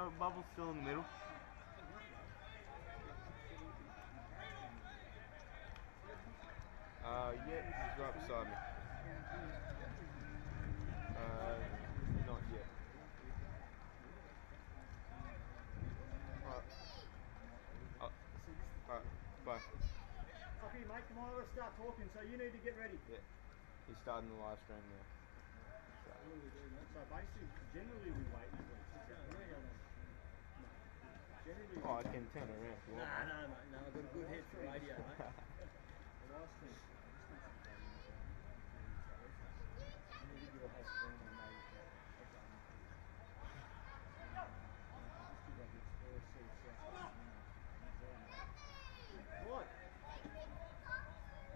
Bubble's still in the middle. Yeah, he's right beside me. Not yet. Alright, bye. Okay, mate, come on, let's start talking. So you need to get ready. Yeah, he's starting the live stream now. So basically, generally we wait until it's generally. Oh, I can turn it around if you want. No, mate, no, I've got a good head for radio, mate. The last thing, you need to do a whole screen on those. Right.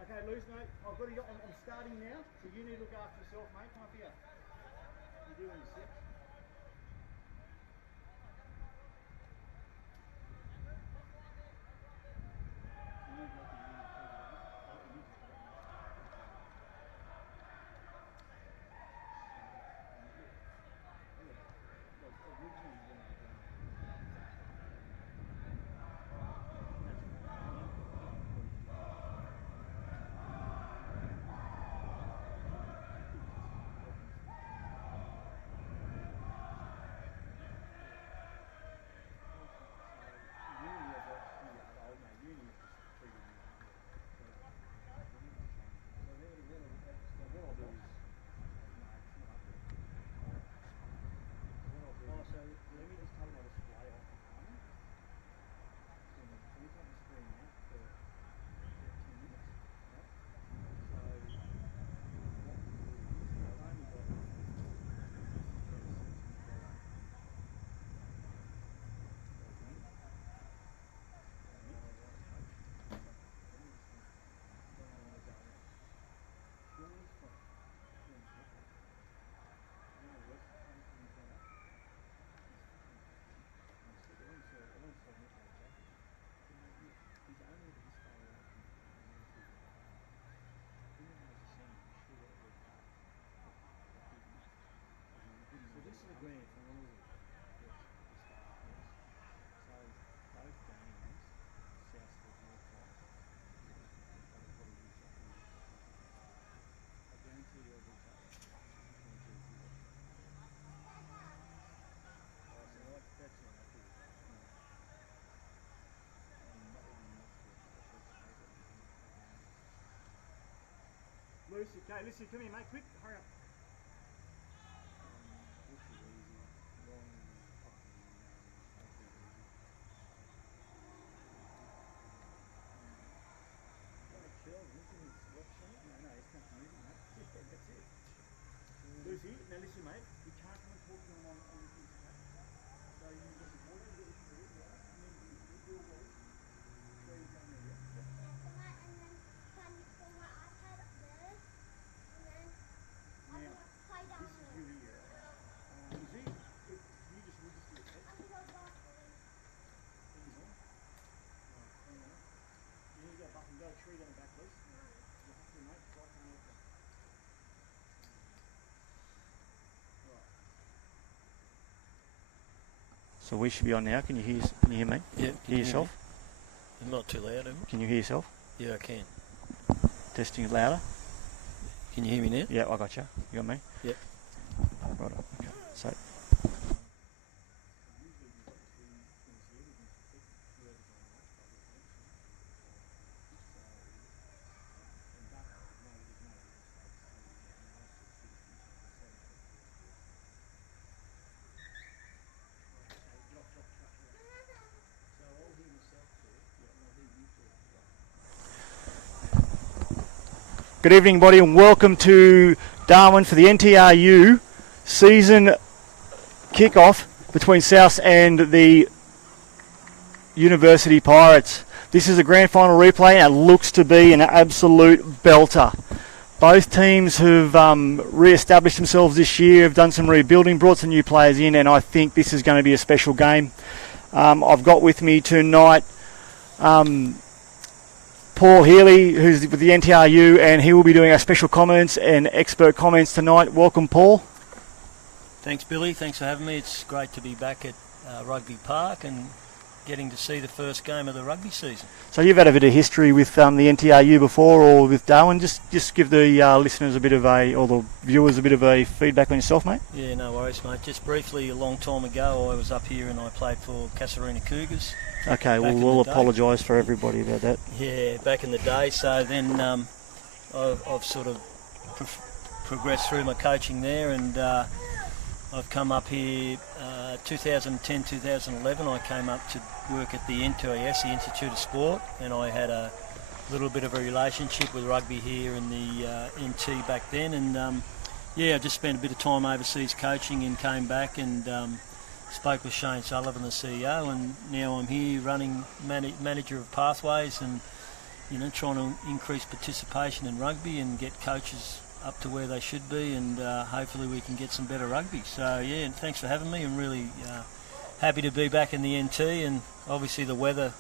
Okay, Luz, mate, I've got to go. I'm starting now, so you need to look after yourself, mate. Come up here. You're doing your steps. Lucy, okay, Lucy, come here, mate, quick, hurry up. This is easy, long, chill, listen to this watching. No, it's not music, mate. That's it. Lucy, now listen, mate, you can't come and talk to them on the things, okay? So you need to get water, you get your food, right? And then you do a walk. So you come here, yeah? And then can you pull my iPad up there? And then I'm going to play down This is here. you here. Lucy, you just do it, okay? I'm going to go bathroom. Hang on. Hang on. You need to go back and go a tree down the back, please. No. You have to, mate, so I can help you. So we should be on now. Can you hear me? Yeah. Hear yourself? I'm not too loud, am I? Can you hear yourself? Yeah, I can. Testing it louder. Can you hear me now? Yeah, I got you. You got me? Yep. Right. Okay. So. Good evening, everybody, and welcome to Darwin for the NTRU season kick-off between South and the University Pirates. This is a grand final replay, and it looks to be an absolute belter. Both teams have re-established themselves this year, have done some rebuilding, brought some new players in, and I think this is going to be a special game. I've got with me tonight Paul Healy, who's with the NTRU, and he will be doing our special comments and expert comments tonight. Welcome, Paul. Thanks, Billy. Thanks for having me. It's great to be back at Rugby Park and getting to see the first game of the rugby season. So you've had a bit of history with the NTRU before, or with Darwin. Just give the listeners or the viewers a bit of a feedback on yourself, mate. Yeah, no worries, mate. Just briefly, a long time ago, I was up here and I played for Casuarina Cougars. Okay, well, we'll apologise for everybody about that. Yeah, back in the day. So then I've sort of progressed through my coaching there, and I've come up here 2010, 2011. I came up to work at the NTIS, the Institute of Sport, and I had a little bit of a relationship with rugby here in the NT back then. And I just spent a bit of time overseas coaching and came back and spoke with Shane Sullivan, the CEO, and now I'm here running manager of Pathways and trying to increase participation in rugby and get coaches up to where they should be, and hopefully we can get some better rugby. So yeah, and thanks for having me. I'm really happy to be back in the NT, and obviously the weather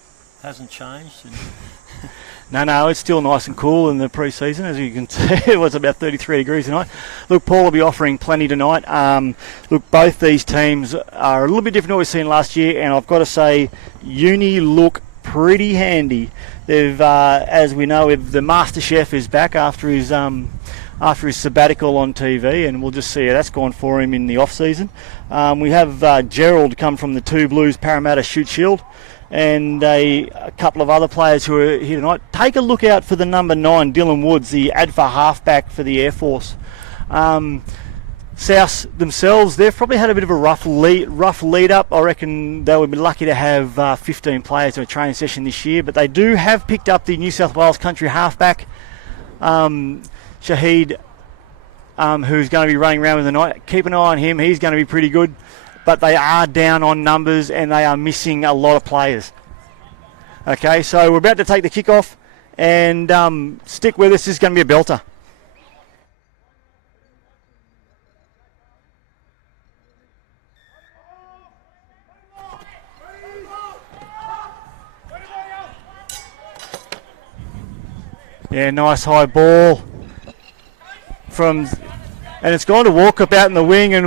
hasn't changed. No, it's still nice and cool in the pre-season, as you can see. It was about 33 degrees tonight. Look, Paul will be offering plenty tonight. Look, both these teams are a little bit different to what we've seen last year, and I've got to say, Uni look pretty handy. They've, as we know, the Master Chef is back after his sabbatical on TV, and we'll just see how that's gone for him in the off-season. We have Gerald come from the Two Blues Parramatta Shoot Shield, and a couple of other players who are here tonight. Take a look out for the number 9, Dylan Woods, the ADFA halfback for the Air Force. South themselves, they've probably had a bit of a rough lead up. I reckon they would be lucky to have 15 players in a training session this year, but they do have picked up the New South Wales country halfback, Shahid, who's going to be running around with the night. Keep an eye on him. He's going to be pretty good. But they are down on numbers and they are missing a lot of players. Okay, so we're about to take the kickoff, and stick with us. This is going to be a belter. Yeah, nice high ball. And it's gone to Walkup out in the wing, and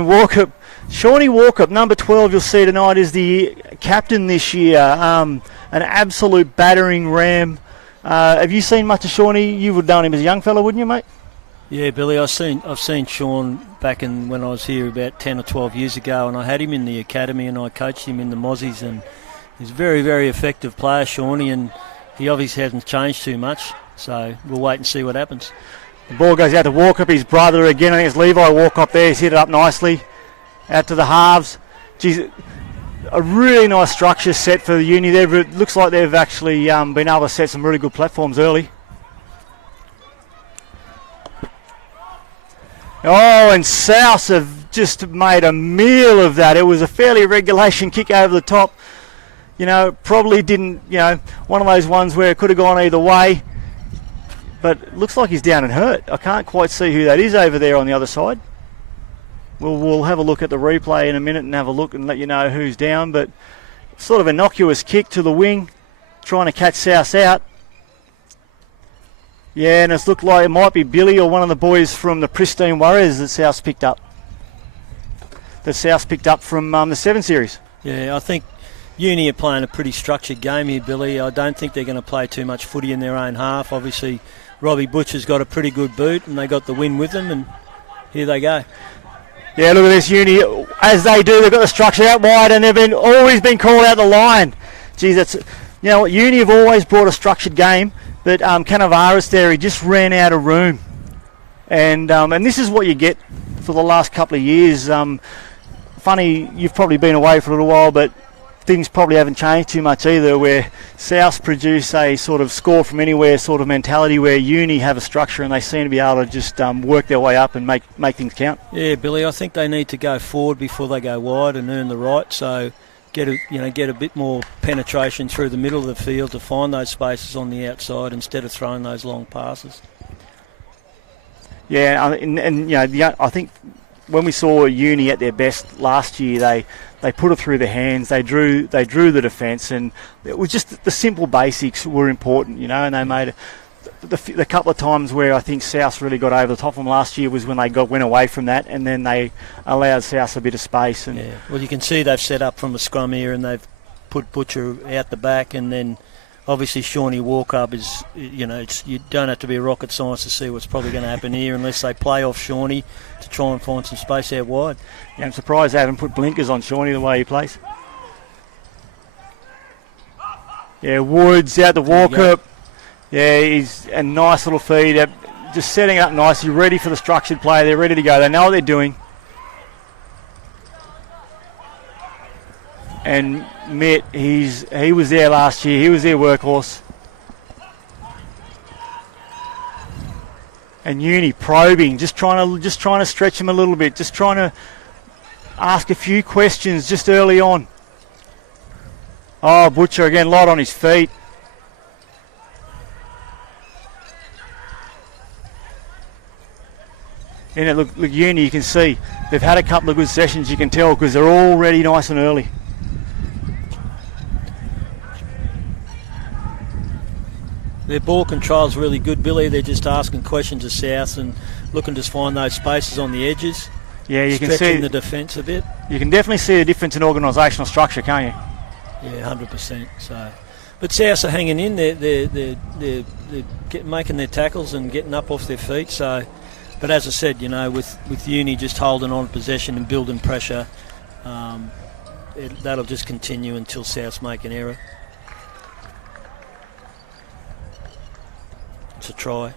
Shawnee Walkup, number 12, you'll see tonight, is the captain this year. An absolute battering ram. Have you seen much of Shawnee? You would have known him as a young fella, wouldn't you, mate? Yeah, Billy, I've seen Sean back when I was here about 10 or 12 years ago, and I had him in the academy and I coached him in the Mozzies, and he's a very, very effective player, Shawnee, and he obviously hasn't changed too much, so we'll wait and see what happens. The ball goes out to Walkup, his brother again. I think it's Levi Walkup there. He's hit it up nicely. Out to the halves. Geez, a really nice structure set for the Uni there. It looks like they've actually been able to set some really good platforms early. Oh, and South have just made a meal of that. It was a fairly regulation kick over the top. Probably didn't, one of those ones where it could have gone either way. But it looks like he's down and hurt. I can't quite see who that is over there on the other side. We'll have a look at the replay in a minute and have a look and let you know who's down. But sort of innocuous kick to the wing, trying to catch South out. Yeah, and it's looked like it might be Billy or one of the boys from the Pristine Warriors that South's picked up. From the 7 Series. Yeah, I think Uni are playing a pretty structured game here, Billy. I don't think they're going to play too much footy in their own half. Obviously, Robbie Butcher's got a pretty good boot, and they got the win with them, and here they go. Yeah, look at this Uni. As they do, they've got the structure out wide, and they've always been called out the line. Geez, that's Uni have always brought a structured game, but Cannavaris there, he just ran out of room, and this is what you get for the last couple of years. Funny, you've probably been away for a little while, but things probably haven't changed too much either, where South produce a sort of score from anywhere sort of mentality, where Uni have a structure and they seem to be able to just work their way up and make things count. Yeah, Billy, I think they need to go forward before they go wide and earn the right, so get a bit more penetration through the middle of the field to find those spaces on the outside instead of throwing those long passes. Yeah, I think when we saw Uni at their best last year, they put it through the hands, they drew the defence, and it was just the simple basics were important, and they made the couple of times where I think South really got over the top of them last year was when they went away from that, and then they allowed South a bit of space. And yeah, well, you can see they've set up from a scrum here, and they've put Butcher out the back, and then obviously Shawnee Walkup is, you don't have to be a rocket science to see what's probably going to happen here unless they play off Shawnee to try and find some space out wide. Yeah, I'm surprised they haven't put blinkers on Shawnee the way he plays. Yeah, Woods out the Walkup. Yeah, he's a nice little feed. Just setting up nicely, ready for the structured play. They're ready to go. They know what they're doing. And Mitt, he was there last year. He was their workhorse. And Uni probing, just trying to stretch him a little bit, just trying to ask a few questions just early on. Oh, Butcher again, light on his feet. And look, Uni, you can see they've had a couple of good sessions. You can tell because they're already nice and early. Their ball control's really good, Billy. They're just asking questions of South and looking to find those spaces on the edges. Yeah, you can see stretching the defence a bit. You can definitely see a difference in organisational structure, can't you? Yeah, 100%. So, but South are hanging in. They're making their tackles and getting up off their feet. So, but as I said, with Uni just holding on possession and building pressure, that'll just continue until Souths make an error. It's a try.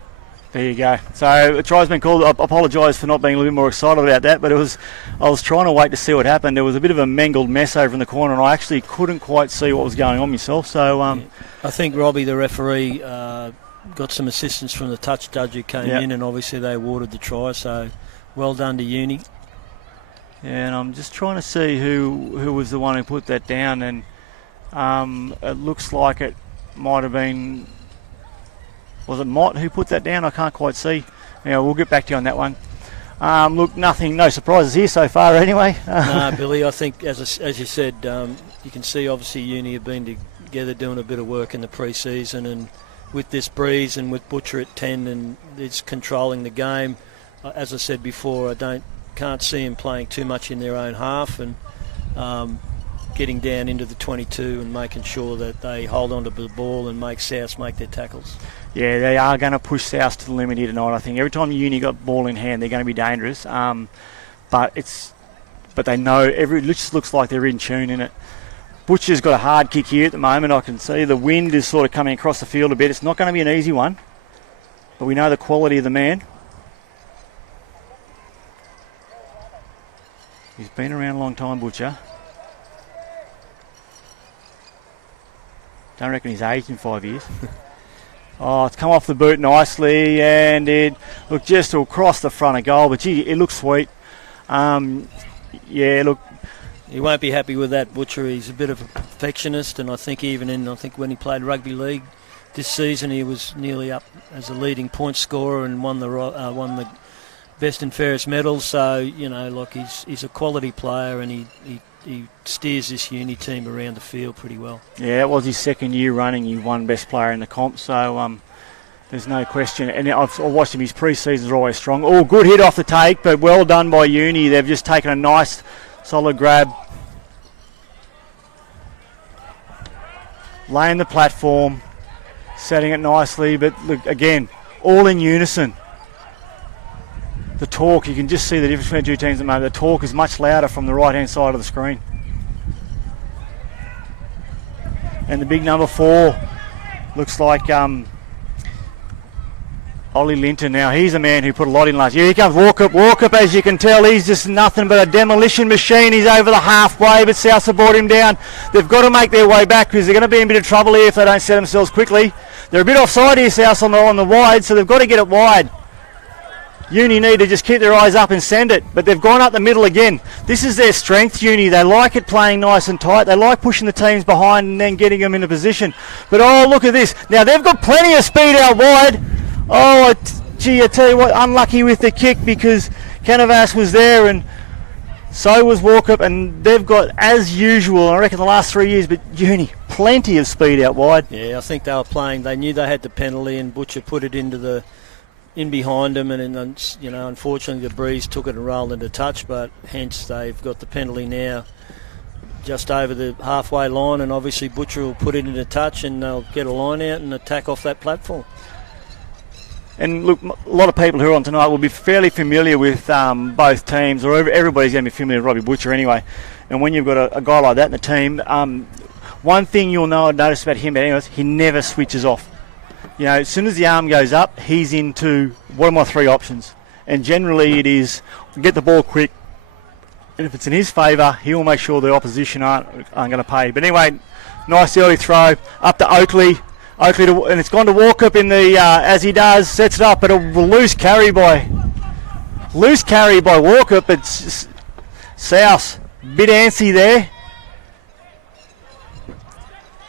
There you go. So a try's been called. I apologise for not being a little bit more excited about that, but I was trying to wait to see what happened. There was a bit of a mangled mess over in the corner, and I actually couldn't quite see what was going on myself. So I think Robbie, the referee, got some assistance from the touch judge who came in, and obviously they awarded the try. So well done to Uni. Yeah, and I'm just trying to see who was the one who put that down, and it looks like it might have been. Was it Mott who put that down? I can't quite see. Yeah, we'll get back to you on that one. Look, no surprises here so far anyway. No, Billy, I think, as you said, you can see obviously Uni have been together doing a bit of work in the pre-season, and with this breeze and with Butcher at 10 and it's controlling the game, as I said before, can't see him playing too much in their own half and getting down into the 22 and making sure that they hold on to the ball and make South make their tackles. Yeah, they are going to push South to the limit here tonight. I think every time Uni got ball in hand, they're going to be dangerous. But they know it just looks like they're in tune in it. Butcher's got a hard kick here at the moment. I can see the wind is sort of coming across the field a bit. It's not going to be an easy one, but we know the quality of the man. He's been around a long time, Butcher. Don't reckon he's aged in 5 years. Oh, it's come off the boot nicely, and it looked just across the front of goal, but gee, it looks sweet. Yeah, look. He won't be happy with that, Butcher. He's a bit of a perfectionist, and I think when he played rugby league this season, he was nearly up as a leading point scorer and won the best and fairest medal. So he's a quality player, and he steers this Uni team around the field pretty well. Yeah, it was his second year running. He won best player in the comp, so there's no question. And I've watched him. His pre-seasons are always strong. Oh, good hit off the take, but well done by Uni. They've just taken a nice, solid grab. Laying the platform, setting it nicely, but look, again, all in unison. The talk, you can just see the difference between the two teams at the moment. The talk is much louder from the right-hand side of the screen. And the big number 4 looks like Ollie Linton. Now, he's a man who put a lot in last year. Here comes Walkup, as you can tell, he's just nothing but a demolition machine. He's over the halfway, but South have brought him down. They've got to make their way back because they're going to be in a bit of trouble here if they don't set themselves quickly. They're a bit offside here, South, on the wide, so they've got to get it wide. Uni need to just keep their eyes up and send it, but they've gone up the middle again. This is their strength, Uni. They like it playing nice and tight. They like pushing the teams behind and then getting them in a position. But oh, look at this. Now they've got plenty of speed out wide. Oh, gee, I tell you what, unlucky with the kick because Canavas was there and so was Walkup, and they've got, as usual, I reckon the last 3 years, but Uni, plenty of speed out wide. Yeah, I think they were playing. They knew they had the penalty, and Butcher put it in behind them, and then, unfortunately the breeze took it and rolled into touch. But hence they've got the penalty now, just over the halfway line, and obviously Butcher will put it into touch, and they'll get a line out and attack off that platform. And look, a lot of people who are on tonight will be fairly familiar with both teams, or everybody's going to be familiar with Robbie Butcher anyway. And when you've got a guy like that in the team, one thing you'll notice about him, anyways, he never switches off. As soon as the arm goes up, he's into, what are my three options? And generally it is, get the ball quick, and if it's in his favour, he will make sure the opposition aren't going to pay. But anyway, nice early throw up to Oakley. And it's gone to Walkup in the as he does, sets it up, but a loose carry by Walkup. It's South, bit antsy there.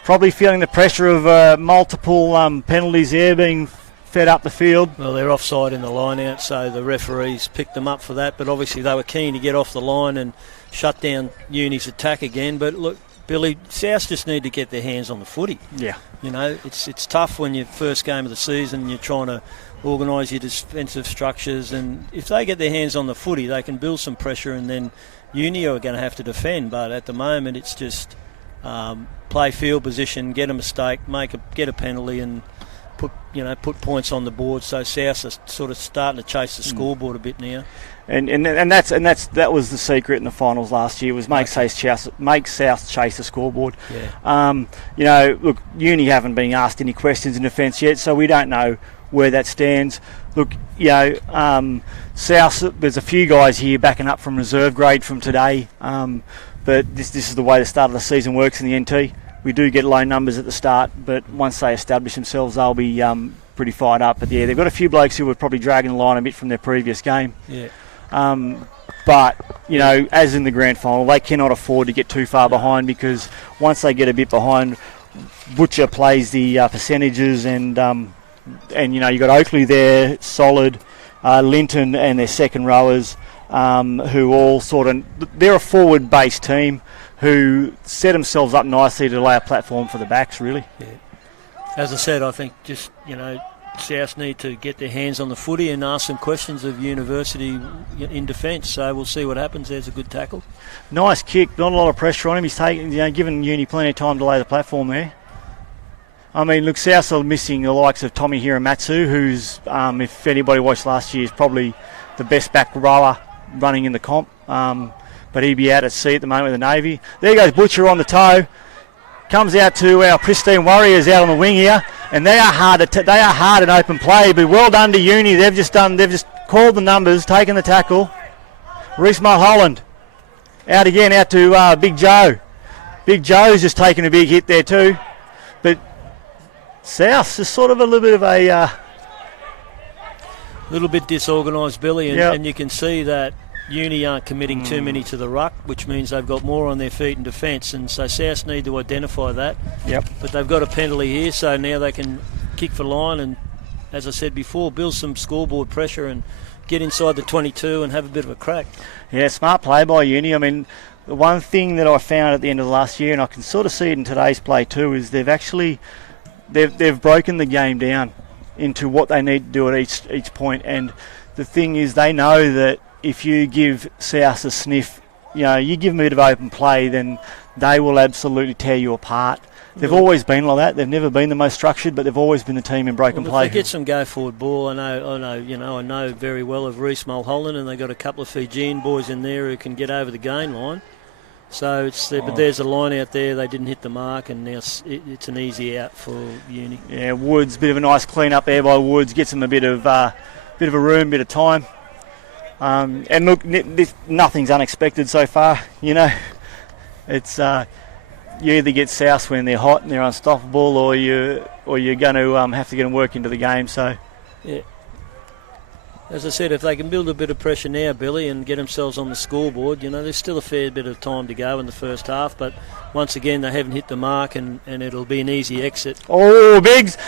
Probably feeling the pressure of multiple penalties there being fed up the field. Well, they're offside in the line out, so the referees picked them up for that. But obviously they were keen to get off the line and shut down Uni's attack again. But look, Billy, South just need to get their hands on the footy. Yeah. It's tough when your first game of the season, you're trying to organise your defensive structures, and if they get their hands on the footy, they can build some pressure, and then Uni are going to have to defend. But at the moment, it's just play field position, get a mistake, get a penalty, and put points on the board. So South are sort of starting to chase the scoreboard a bit now. And that was the secret in the finals last year, was make South chase the scoreboard. Yeah. Look, Uni haven't been asked any questions in defence yet, so we don't know where that stands. Look, South, there's a few guys here backing up from reserve grade from today, but this is the way the start of the season works in the NT. We do get low numbers at the start, but once they establish themselves, they'll be pretty fired up. But yeah, they've got a few blokes who were probably dragging the line a bit from their previous game. Yeah. But, as in the grand final, they cannot afford to get too far behind, because once they get a bit behind, Butcher plays the percentages, and you've got Oakley there, solid, Linton and their second rowers, who all they're a forward-based team who set themselves up nicely to lay a platform for the backs, really. Yeah. As I said, I think just, South need to get their hands on the footy and ask some questions of University in defence. So we'll see what happens. There's a good tackle. Nice kick. Not a lot of pressure on him. He's given Uni plenty of time to lay the platform there. I mean, look, South are missing the likes of Tommy Hiramatsu, who's, if anybody watched last year, is probably the best back rower running in the comp. But he'd be out at sea at the moment with the Navy. There goes Butcher on the toe. Comes out to our pristine Warriors out on the wing here, and they are hard in open play. But well done to Uni. They've just called the numbers, taken the tackle. Reece Mulholland out again, out to Big Joe. Big Joe's just taken a big hit there too. But South is sort of a little bit of a little bit disorganised, Billy, and, yep. and you can see that Uni aren't committing too many to the ruck, which means they've got more on their feet in defence, and so South need to identify that. Yep. But they've got a penalty here, so now they can kick for line and, as I said before, build some scoreboard pressure and get inside the 22 and have a bit of a crack. Yeah, smart play by Uni. I mean, the one thing that I found at the end of the last year, and I can sort of see it in today's play too, is they've broken the game down into what they need to do at each point. And the thing is, they know that if you give South a sniff, you give them a bit of open play, then they will absolutely tear you apart. They've always been like that. They've never been the most structured, but they've always been the team in broken play. If they get some go forward ball, I know very well of Reece Mulholland, and they've got a couple of Fijian boys in there who can get over the gain line. So but there's a line out there. They didn't hit the mark, and now it's an easy out for Uni. Yeah, Woods, bit of a nice clean up there by Woods, gets them a bit of a room, bit of time. And look, nothing's unexpected so far. It's you either get South when they're hot and they're unstoppable, or you're going to have to get them work into the game. So, yeah. As I said, if they can build a bit of pressure now, Billy, and get themselves on the scoreboard, there's still a fair bit of time to go in the first half. But once again, they haven't hit the mark, and it'll be an easy exit. Oh, Biggs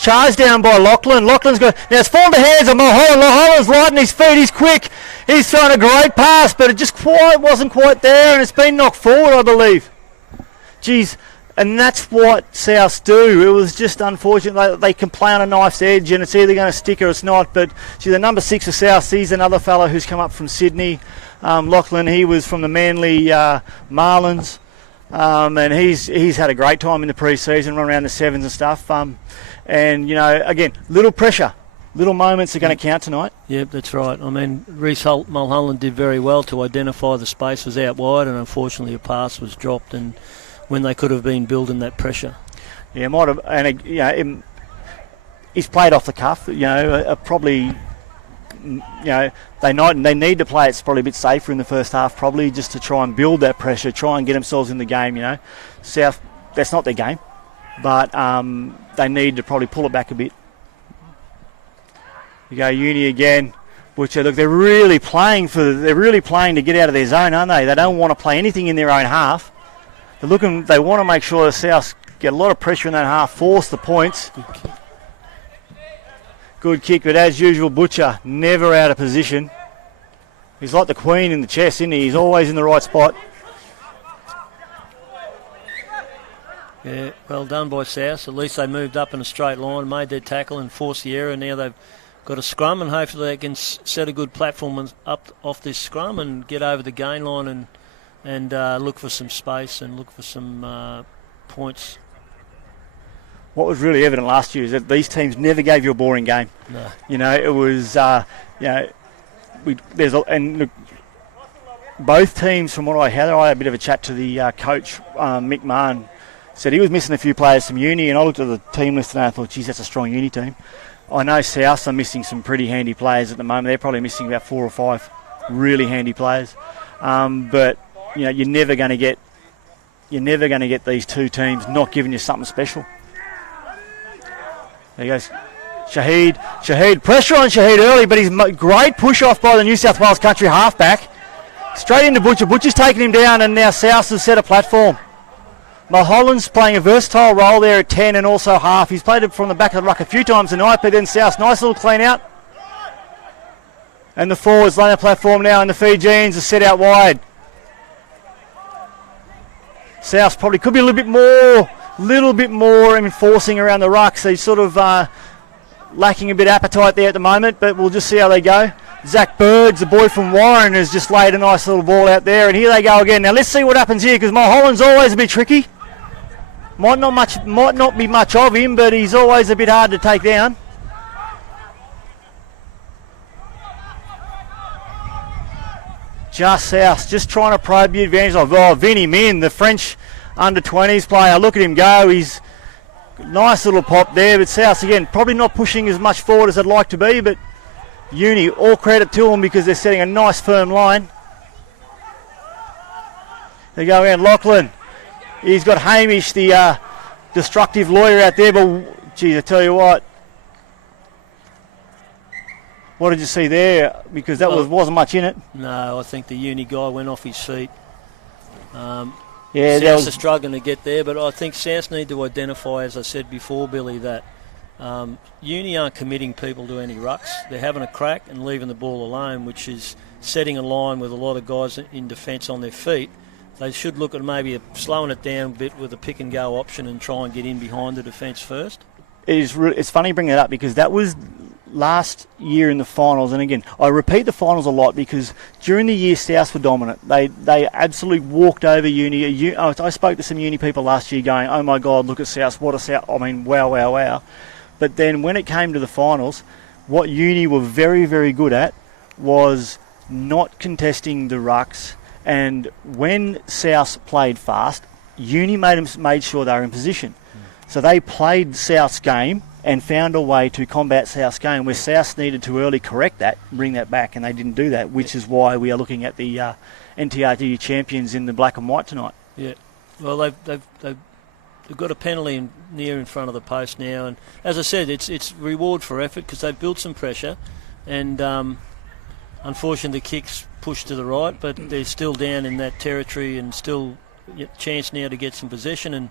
charged down by Lachlan. Lachlan's got now it's fallen to hands of Mulholland. Mulholland's light on his feet. He's quick. He's thrown a great pass, but it just wasn't quite there, and it's been knocked forward, I believe. Geez, And that's what South do. It was just unfortunate. They can play on a knife's edge, and it's either going to stick or it's not. But the number 6 of South, he's another fellow who's come up from Sydney. Lachlan, he was from the Manly Marlins, and he's had a great time in the pre-season, run around the sevens and stuff. And again, little pressure, little moments are going to count tonight. Yep, that's right. I mean, Reece Mulholland did very well to identify the spaces out wide, and unfortunately a pass was dropped, and when they could have been building that pressure. Yeah, might have, and he's played off the cuff. Probably, they need to play. It's probably a bit safer in the first half, probably just to try and build that pressure, try and get themselves in the game. South, that's not their game, but they need to probably pull it back a bit. You go Uni again. Butcher, look, they're really playing to get out of their zone, aren't they? They don't want to play anything in their own half. They want to make sure the South get a lot of pressure in that half, force the points. Good kick, but as usual, Butcher never out of position. He's like the queen in the chess, isn't he? He's always in the right spot. Yeah, well done by South. At least they moved up in a straight line, made their tackle and forced the error. Now they've got a scrum, and hopefully they can set a good platform up off this scrum and get over the gain line and look for some space and look for some points. What was really evident last year is that these teams never gave you a boring game. No. It was, look, both teams, from what I had a bit of a chat to the coach, Mick Mahon, said he was missing a few players from Uni, and I looked at the team list and I thought, geez, that's a strong Uni team. I know South are missing some pretty handy players at the moment. They're probably missing about 4 or 5 really handy players. But you're never going to get these two teams not giving you something special. There he goes. Shahid, pressure on Shahid early, but he's great push off by the New South Wales country halfback. Straight into Butcher. Butcher's taken him down, and now South has set a platform. Mulholland's playing a versatile role there at 10 and also half. He's played it from the back of the ruck a few times tonight, but then South's nice little clean out. And the forwards laying a platform now, and the Fijians are set out wide. South probably could be a little bit more enforcing around the rucks. They sort of lacking a bit of appetite there at the moment, but we'll just see how they go. Zach Birds, the boy from Warren, has just laid a nice little ball out there, and here they go again. Now let's see what happens here, because Mulholland's always a bit tricky. Might not be much of him, but he's always a bit hard to take down. Just South, just trying to probe the advantage of Vinny Min, the French under-20s player. Look at him go. He's nice little pop there, but South again probably not pushing as much forward as they'd like to be, but Uni, all credit to them because they're setting a nice firm line. They go around Lachlan. He's got Hamish, the destructive lawyer, out there, but geez, I tell you what did you see there? Because that wasn't much in it. No, I think the Uni guy went off his feet. Yeah, South are struggling to get there, but I think South need to identify, as I said before, Billy, that Uni aren't committing people to any rucks. They're having a crack and leaving the ball alone, which is setting a line with a lot of guys in defence on their feet. They should look at maybe slowing it down a bit with a pick-and-go option and try and get in behind the defence first. It's funny bringing that up because that was last year in the finals, and again, I repeat the finals a lot because during the year South were dominant. They absolutely walked over Uni. I spoke to some Uni people last year going, oh my God, look at South, what a South, I mean, wow. But then when it came to the finals, what Uni were very, very good at was not contesting the rucks, and when South played fast, Uni made sure they were in position. So they played South's game and found a way to combat South's game where South needed to early correct that, bring that back, and they didn't do that, which is why we are looking at the NTRT champions in the black and white tonight. Yeah, well, they've got a penalty near in front of the post now, and as I said, it's reward for effort because they've built some pressure, and unfortunately the kick's pushed to the right, but they're still down in that territory and still a chance now to get some possession and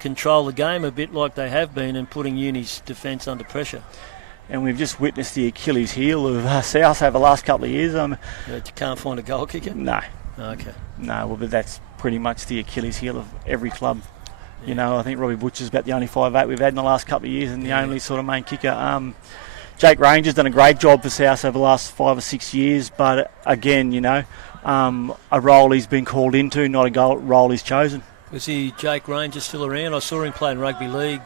control the game a bit like they have been and putting Uni's defence under pressure. And we've just witnessed the Achilles heel of South over the last couple of years. You can't find a goal kicker? No. Okay. No, well, but that's pretty much the Achilles heel of every club. You know, I think Robbie Butcher's about the only 5'8" we've had in the last couple of years, and the only sort of main kicker. Jake Ranger's done a great job for South over the last 5 or 6 years, but again, you know, a role he's been called into, not a role he's chosen. Was Jake Ranger still around? I saw him play in rugby league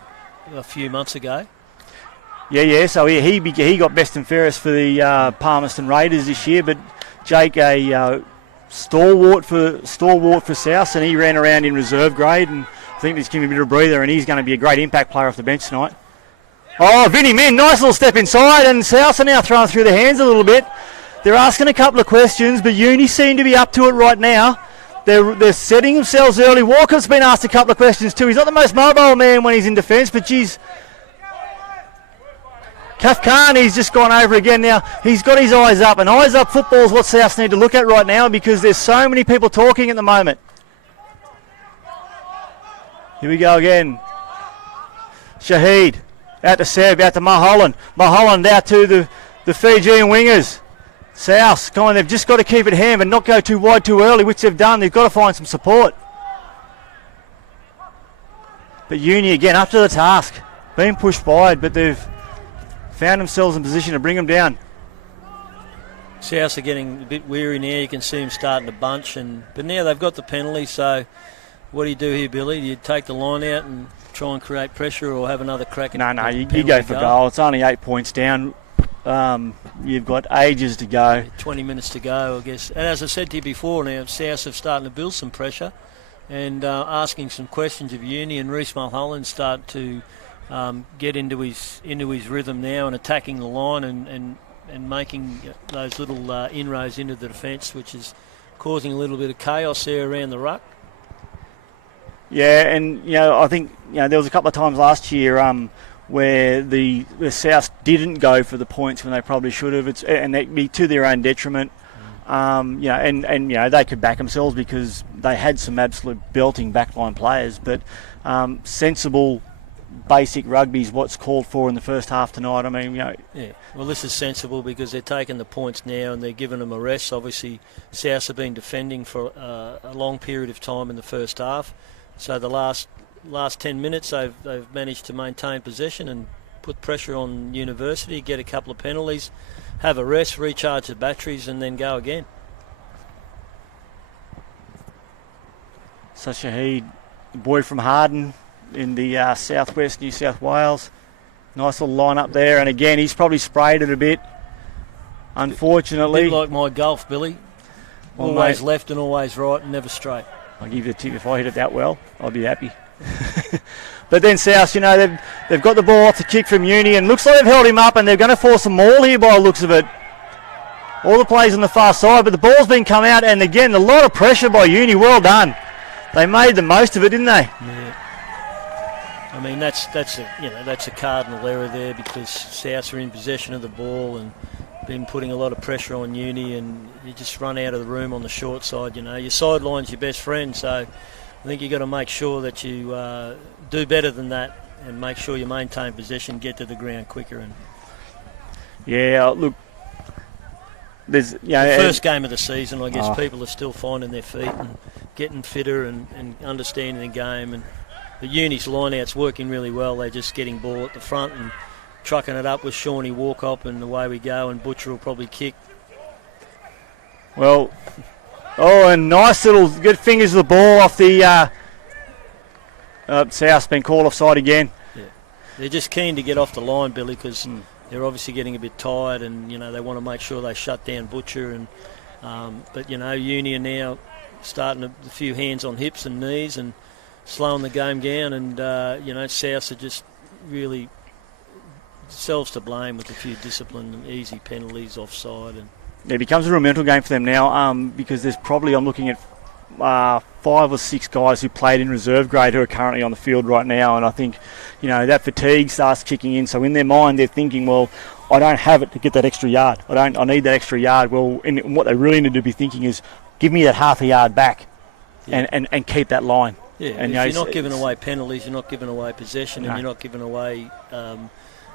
a few months ago. Yeah. So he got best and fairest for the Palmerston Raiders this year, but Jake a stalwart for South, and he ran around in reserve grade, and I think this gives him a bit of a breather, and he's going to be a great impact player off the bench tonight. Oh, Vinny Min, nice little step inside, and South are now throwing through their hands a little bit. They're asking a couple of questions, but Uni seem to be up to it right now. They're setting themselves early. Walker's been asked a couple of questions too. He's not the most mobile man when he's in defence, but geez. Kafkan, he's just gone over again now. He's got his eyes up, and eyes up football is what South need to look at right now, because there's so many people talking at the moment. Here we go again. Shahid, out to Seb, out to Mulholland. Mulholland out to the Fijian wingers. South, come on, they've just got to keep it hand and not go too wide too early, which they've done. They've got to find some support. But Uni again up to the task. Being pushed wide, but they've found themselves in position to bring them down. South are getting a bit weary now. You can see them starting to bunch, but now they've got the penalty, so what do you do here, Billy? Do you take the line out and try and create pressure, or have another crack at No, you go for goal. It's only 8 points down. You've got ages to go. 20 minutes to go, I guess. And as I said to you before, now South have starting to build some pressure and asking some questions of Uni, and Reece Mulholland start to get into his rhythm now and attacking the line and making those little inroads into the defence, which is causing a little bit of chaos there around the ruck. Yeah, and you know, I think there was a couple of times last year where the South didn't go for the points when they probably should have. And that'd be to their own detriment. And they could back themselves because they had some absolute belting backline players. But sensible, basic rugby is what's called for in the first half tonight. I mean, Yeah. Well, this is sensible because they're taking the points now and they're giving them a rest. Obviously, South have been defending for a long period of time in the first half. So the last 10 minutes they've managed to maintain possession and put pressure on University, get a couple of penalties, have a rest, recharge the batteries, and then go again. So Shahid, the boy from Harden in the southwest New South Wales. Nice little line up there, and again he's probably sprayed it a bit, unfortunately. A bit like my golf, Billy. Well, always mate, left and always right and never straight. I'll give you a tip, if I hit it that well, I'll be happy. But then South, they've got the ball off the kick from Uni, and looks like they've held him up, and they're going to force a maul here by the looks of it. All the plays on the far side, but the ball's been come out, and again, a lot of pressure by Uni. Well done. They made the most of it, didn't they? Yeah. I mean, that's a cardinal error there, because South are in possession of the ball and been putting a lot of pressure on Uni, and you just run out of the room on the short side. Your sideline's your best friend, so I think you've got to make sure that you do better than that and make sure you maintain possession, get to the ground quicker. And look, there's the first game of the season, I guess people are still finding their feet and getting fitter and understanding the game. And the Uni's line-out's working really well. They're just getting ball at the front and trucking it up with Shawnee Walkup, and away we go, and Butcher will probably kick. Well, and nice little good fingers of the ball off the South's been called offside again. Yeah, they're just keen to get off the line, Billy, because they're obviously getting a bit tired, and they want to make sure they shut down Butcher. And but Uni are now starting a few hands on hips and knees and slowing the game down, and South are just really themselves to blame with a few discipline and easy penalties offside. And it becomes a real mental game for them now, because there's probably, I'm looking at 5 or 6 guys who played in reserve grade who are currently on the field right now, and I think that fatigue starts kicking in. So in their mind they're thinking, well, I don't have it to get that extra yard. I need that extra yard. Well, and what they really need to be thinking is, give me that half a yard back, and keep that line. Yeah, and if you're not giving away penalties, you're not giving away possession, and you're not giving away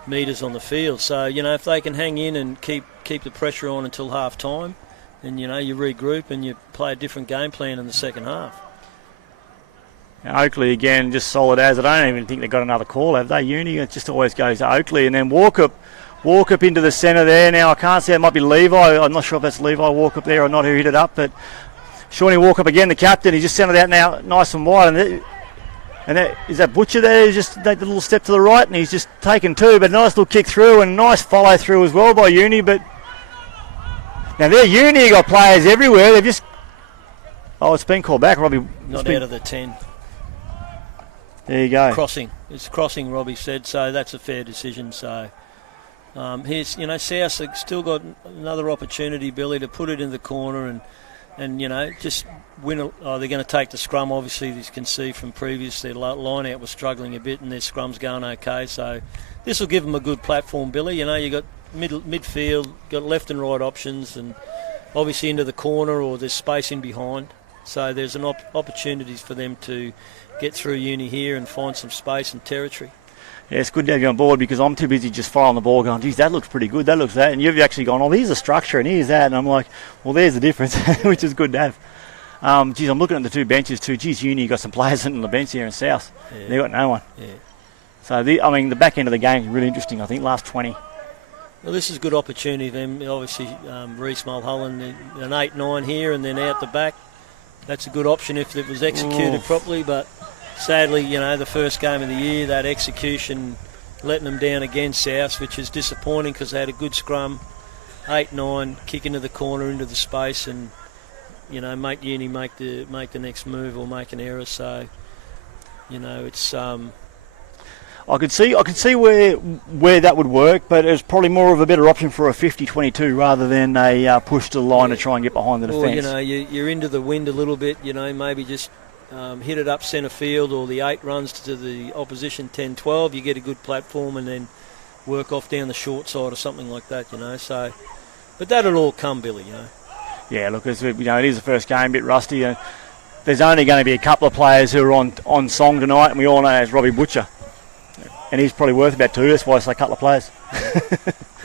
metres on the field. So if they can hang in and keep the pressure on until half time, then you regroup and you play a different game plan in the second half. And Oakley again, just solid as. I don't even think they've got another call, have they? Uni, it just always goes to Oakley. And then Walkup into the centre there. Now I can't see, it might be Levi. I'm not sure if that's Levi Walkup there or not who hit it up, but Shawnee Walkup again, the captain. He just sent it out now nice and wide. Is that Butcher there? He's just take the little step to the right and he's just taken two, but a nice little kick through and nice follow through as well by Uni. But now their Uni got players everywhere. They've just... Oh, it's been called back, Robbie. Not out of the 10. There you go. Crossing. It's crossing, Robbie said, so that's a fair decision. So here's, South have still got another opportunity, Billy, to put it in the corner and just win. They're going to take the scrum, obviously, as you can see from previous. Their line out was struggling a bit and their scrum's going okay. So this will give them a good platform, Billy. You got midfield, got left and right options and obviously into the corner or there's space in behind. So there's an opportunities for them to get through Uni here and find some space and territory. Yeah, it's good to have you on board because I'm too busy just firing the ball going, geez, that looks pretty good, that looks that. And you've actually gone, oh, here's the structure and here's that. And I'm like, well, there's the difference, which is good to have. I'm looking at the two benches too. Geez, Uni got some players sitting on the bench here in South. Yeah. They've got no one. Yeah. So, the back end of the game is really interesting, I think, last 20. Well, this is a good opportunity for them. Obviously, Reece Mulholland, an 8-9 here and then out the back. That's a good option if it was executed properly, but sadly, the first game of the year, that execution letting them down again, South, which is disappointing because they had a good scrum, 8-9, kick into the corner, into the space, and make Uni make the next move or make an error. So, it's I could see where that would work, but it's probably more of a better option for a 50-22 rather than a push to the line to try and get behind the defence. You're into the wind a little bit. Maybe just hit it up centre field or the 8 runs to the opposition 10-12. You get a good platform and then work off down the short side or something like that. So, but that'll all come, Billy. Yeah, look, it is the first game, a bit rusty. There's only going to be a couple of players who are on song tonight, and we all know it's Robbie Butcher. And he's probably worth about 2, that's why I say a couple of players.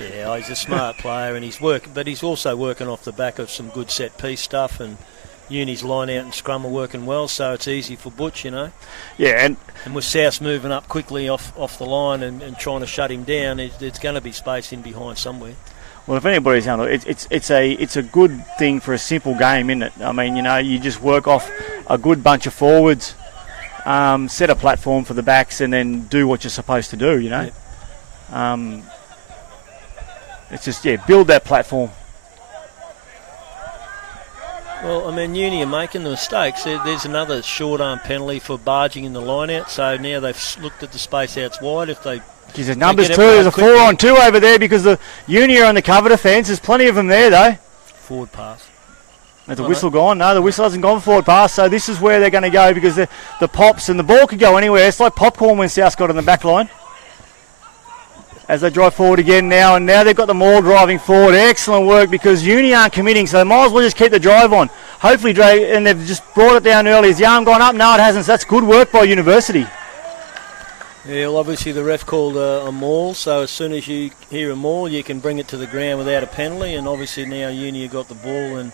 Yeah, he's a smart player and but he's also working off the back of some good set piece stuff, and Uni's line out and scrum are working well, so it's easy for Butch, Yeah, and with South moving up quickly off the line and trying to shut him down, there's going to be space in behind somewhere. Well, if anybody's down, it's a good thing for a simple game, isn't it? I mean, you just work off a good bunch of forwards, set a platform for the backs, and then do what you're supposed to do. Yep. It's just build that platform. Well, Uni are making the mistakes. There's another short arm penalty for barging in the line out. So now they've looked at the space outs wide. If they there's numbers 2. There's a 4-on-2 over there because the Uni are on the cover defence. There's plenty of them there though. Forward pass. Has the whistle gone? No, the whistle hasn't gone forward pass. So this is where they're going to go because the pops and the ball could go anywhere. It's like popcorn when South got on the back line. As they drive forward again now, and now they've got them all driving forward. Excellent work because Uni aren't committing, so they might as well just keep the drive on. Hopefully, and they've just brought it down early. Has the arm gone up? No, it hasn't. So that's good work by University. Yeah, well, obviously the ref called a maul, so as soon as you hear a maul, you can bring it to the ground without a penalty, and obviously now Uni have got the ball, and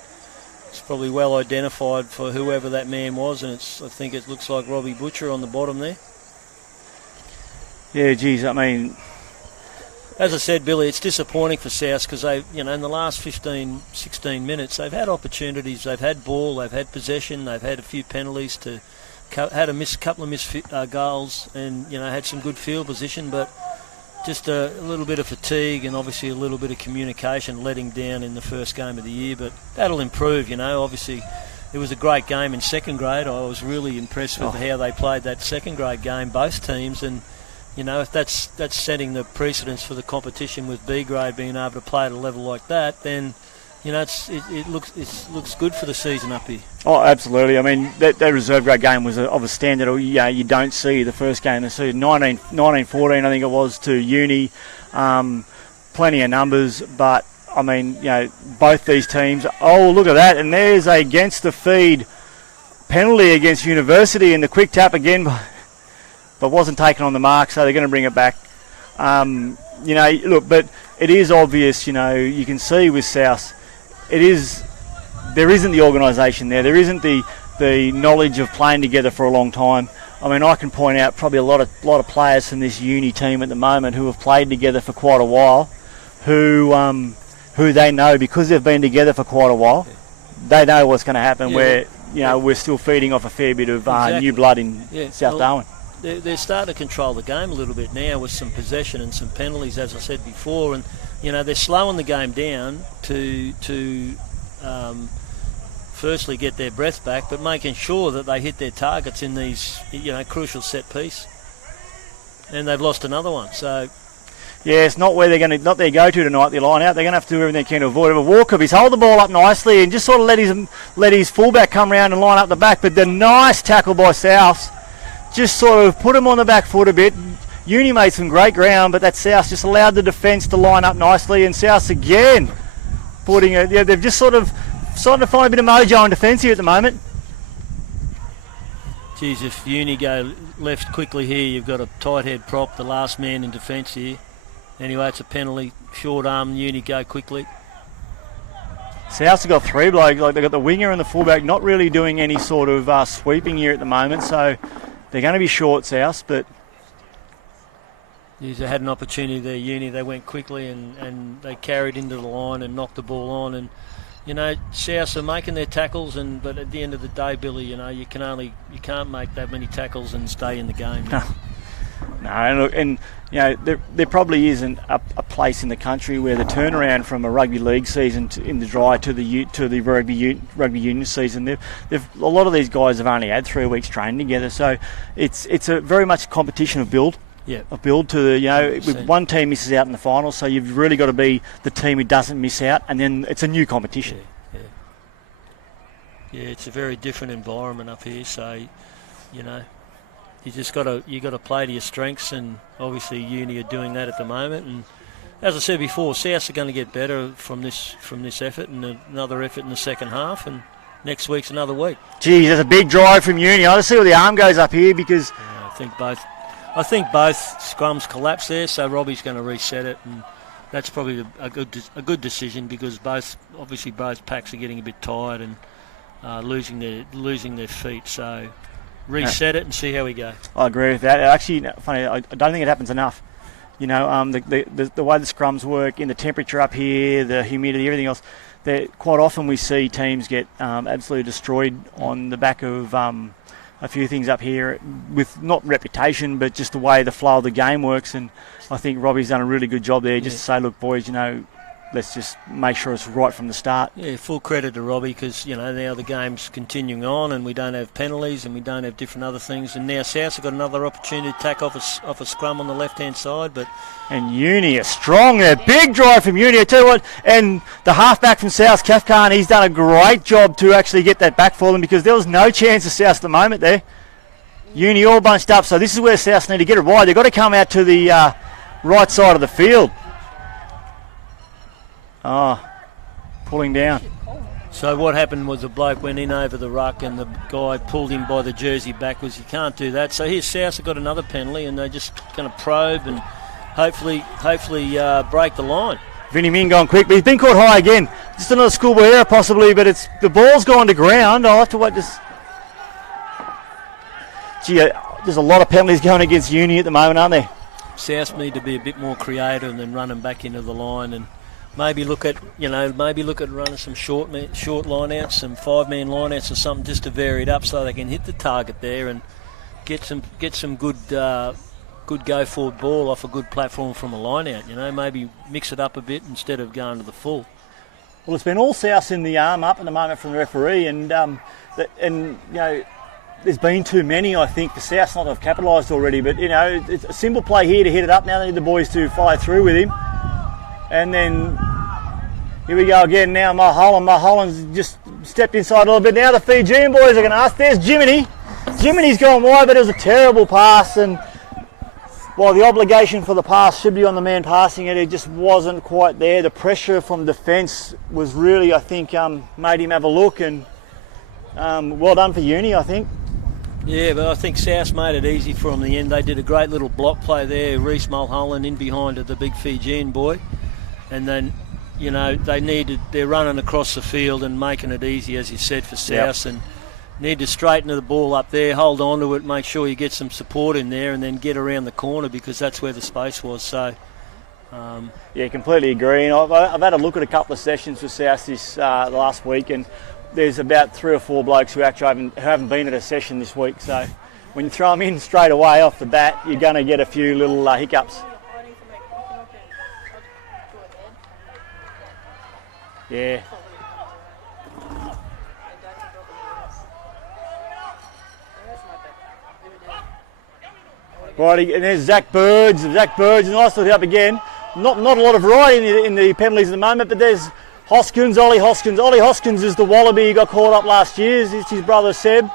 it's probably well identified for whoever that man was, and I think it looks like Robbie Butcher on the bottom there. Yeah, geez, as I said, Billy, it's disappointing for South because they, in the last 15, 16 minutes, they've had opportunities, they've had ball, they've had possession, they've had a few penalties had a couple of missed goals, and had some good field position, but just a little bit of fatigue and obviously a little bit of communication letting down in the first game of the year. But that'll improve. Obviously it was a great game in second grade. I was really impressed with how they played that second grade game, both teams, and if that's setting the precedence for the competition with B grade being able to play at a level like that, then it looks good for the season up here. Oh, absolutely. I mean, that reserve grade game was of a standard you don't see the first game of the season. 19-14, I think it was, to Uni. Plenty of numbers, but, both these teams. Oh, look at that. And there's a against the feed penalty against University, and the quick tap again, but wasn't taken on the mark, so they're going to bring it back. Look, but it is obvious, you can see with South, there isn't the organisation there. There isn't the the knowledge of playing together for a long time. I mean, I can point out probably a lot of players from this uni team at the moment who have played together for quite a while, who they know because they've been together for quite a while. They know what's going to happen. Where we're still feeding off a fair bit of new blood in South Darwin. They're starting to control the game a little bit now with some possession and some penalties, as I said before, and they're slowing the game down to firstly get their breath back, but making sure that they hit their targets in these crucial set piece. And they've lost another one, so. Yeah, it's not where not their go-to tonight, their line out. They're going to have to do everything they can to avoid it. But Walker, he's hold the ball up nicely and just sort of let his fullback come round and line up the back. But the nice tackle by South just sort of put him on the back foot a bit. Uni made some great ground, but that South just allowed the defence to line up nicely. And South again putting it. Yeah, they've just sort of starting to find a bit of mojo in defence here at the moment. Geez, if Uni go left quickly here, you've got a tight head prop, the last man in defence here. Anyway, it's a penalty. Short arm, Uni go quickly. South's have got three blokes. Like they've got the winger and the fullback not really doing any sort of sweeping here at the moment. So they're going to be short, South. But they had an opportunity there, Uni. They went quickly and they carried into the line and knocked the ball on. And South are making their tackles. But at the end of the day, Billy, you can't make that many tackles and stay in the game. No, and look, there probably isn't a place in the country where the turnaround from a rugby league season in the dry to the rugby union season, a lot of these guys have only had 3 weeks training together, so it's a very much a competition of build. Yeah. Of build to with one team misses out in the final, so you've really got to be the team who doesn't miss out, and then it's a new competition. Yeah, it's a very different environment up here, so you just got to play to your strengths, and obviously Uni are doing that at the moment. And as I said before, Souths are going to get better from this effort, and another effort in the second half, and next week's another week. Geez, there's a big drive from Uni. I just see where the arm goes up here because I think both scrums collapse there, so Robbie's going to reset it, and that's probably a good decision because both packs are getting a bit tired and losing their feet. So. Reset it and see how we go. I agree with that. Actually, funny, I don't think it happens enough. The way the scrums work, in the temperature up here, the humidity, everything else, quite often we see teams get absolutely destroyed on the back of a few things up here with not reputation, but just the way the flow of the game works. And I think Robbie's done a really good job there just to say, look, boys, let's just make sure it's right from the start. Yeah, full credit to Robbie because, now the game's continuing on and we don't have penalties and we don't have different other things. And now Souths have got another opportunity to tack off a scrum on the left-hand side. And Uni are strong there. Big drive from Uni. I tell you what, and the halfback from South, Kafkan, he's done a great job to actually get that back for them because there was no chance of South at the moment there. Uni all bunched up, so this is where South need to get it right. They've got to come out to the right side of the field. Pulling down. So what happened was the bloke went in over the ruck and the guy pulled him by the jersey backwards. You can't do that. So here South have got another penalty and they're just going to probe and hopefully break the line. Vinny Min going quick, but he's been caught high again. Just another schoolboy error possibly, but the ball's gone to ground. I'll have to wait this. Gee, there's a lot of penalties going against Uni at the moment, aren't there? South need to be a bit more creative than running back into the line and maybe look at running some short line outs, some 5-man line outs or something just to vary it up so they can hit the target there and get some good go forward ball off a good platform from a line out. Maybe mix it up a bit instead of going to the full. Well, it's been all South in the arm up at the moment from the referee, and there's been too many, I think, for South not to have capitalised already. But it's a simple play here to hit it up. Now they need the boys to follow through with him. And then here we go again now, Mulholland's just stepped inside a little bit. Now the Fijian boys are going to ask. There's Jiminy. Jiminy's gone wide, but it was a terrible pass. And while the obligation for the pass should be on the man passing it, it just wasn't quite there. The pressure from defence was really, I think, made him have a look. And well done for Uni, I think. Yeah, but I think South made it easy for them in the end. They did a great little block play there. Reece Mulholland in behind the big Fijian boy. And then, they're running across the field and making it easy, as you said, for South. Yep. need to straighten the ball up there, hold on to it, make sure you get some support in there, and then get around the corner because that's where the space was. So, yeah, completely agree. And I've had a look at a couple of sessions for South this last week, and there's about 3 or 4 blokes who actually haven't been at a session this week. So, when you throw them in straight away off the bat, you're going to get a few little hiccups. Yeah. Right, and there's Zach Birds. Zach Birds, nice little hit up again. Not a lot of variety in the penalties at the moment, but there's Hoskins, Ollie Hoskins. Ollie Hoskins is the Wallaby who got caught up last year. It's his brother Seb.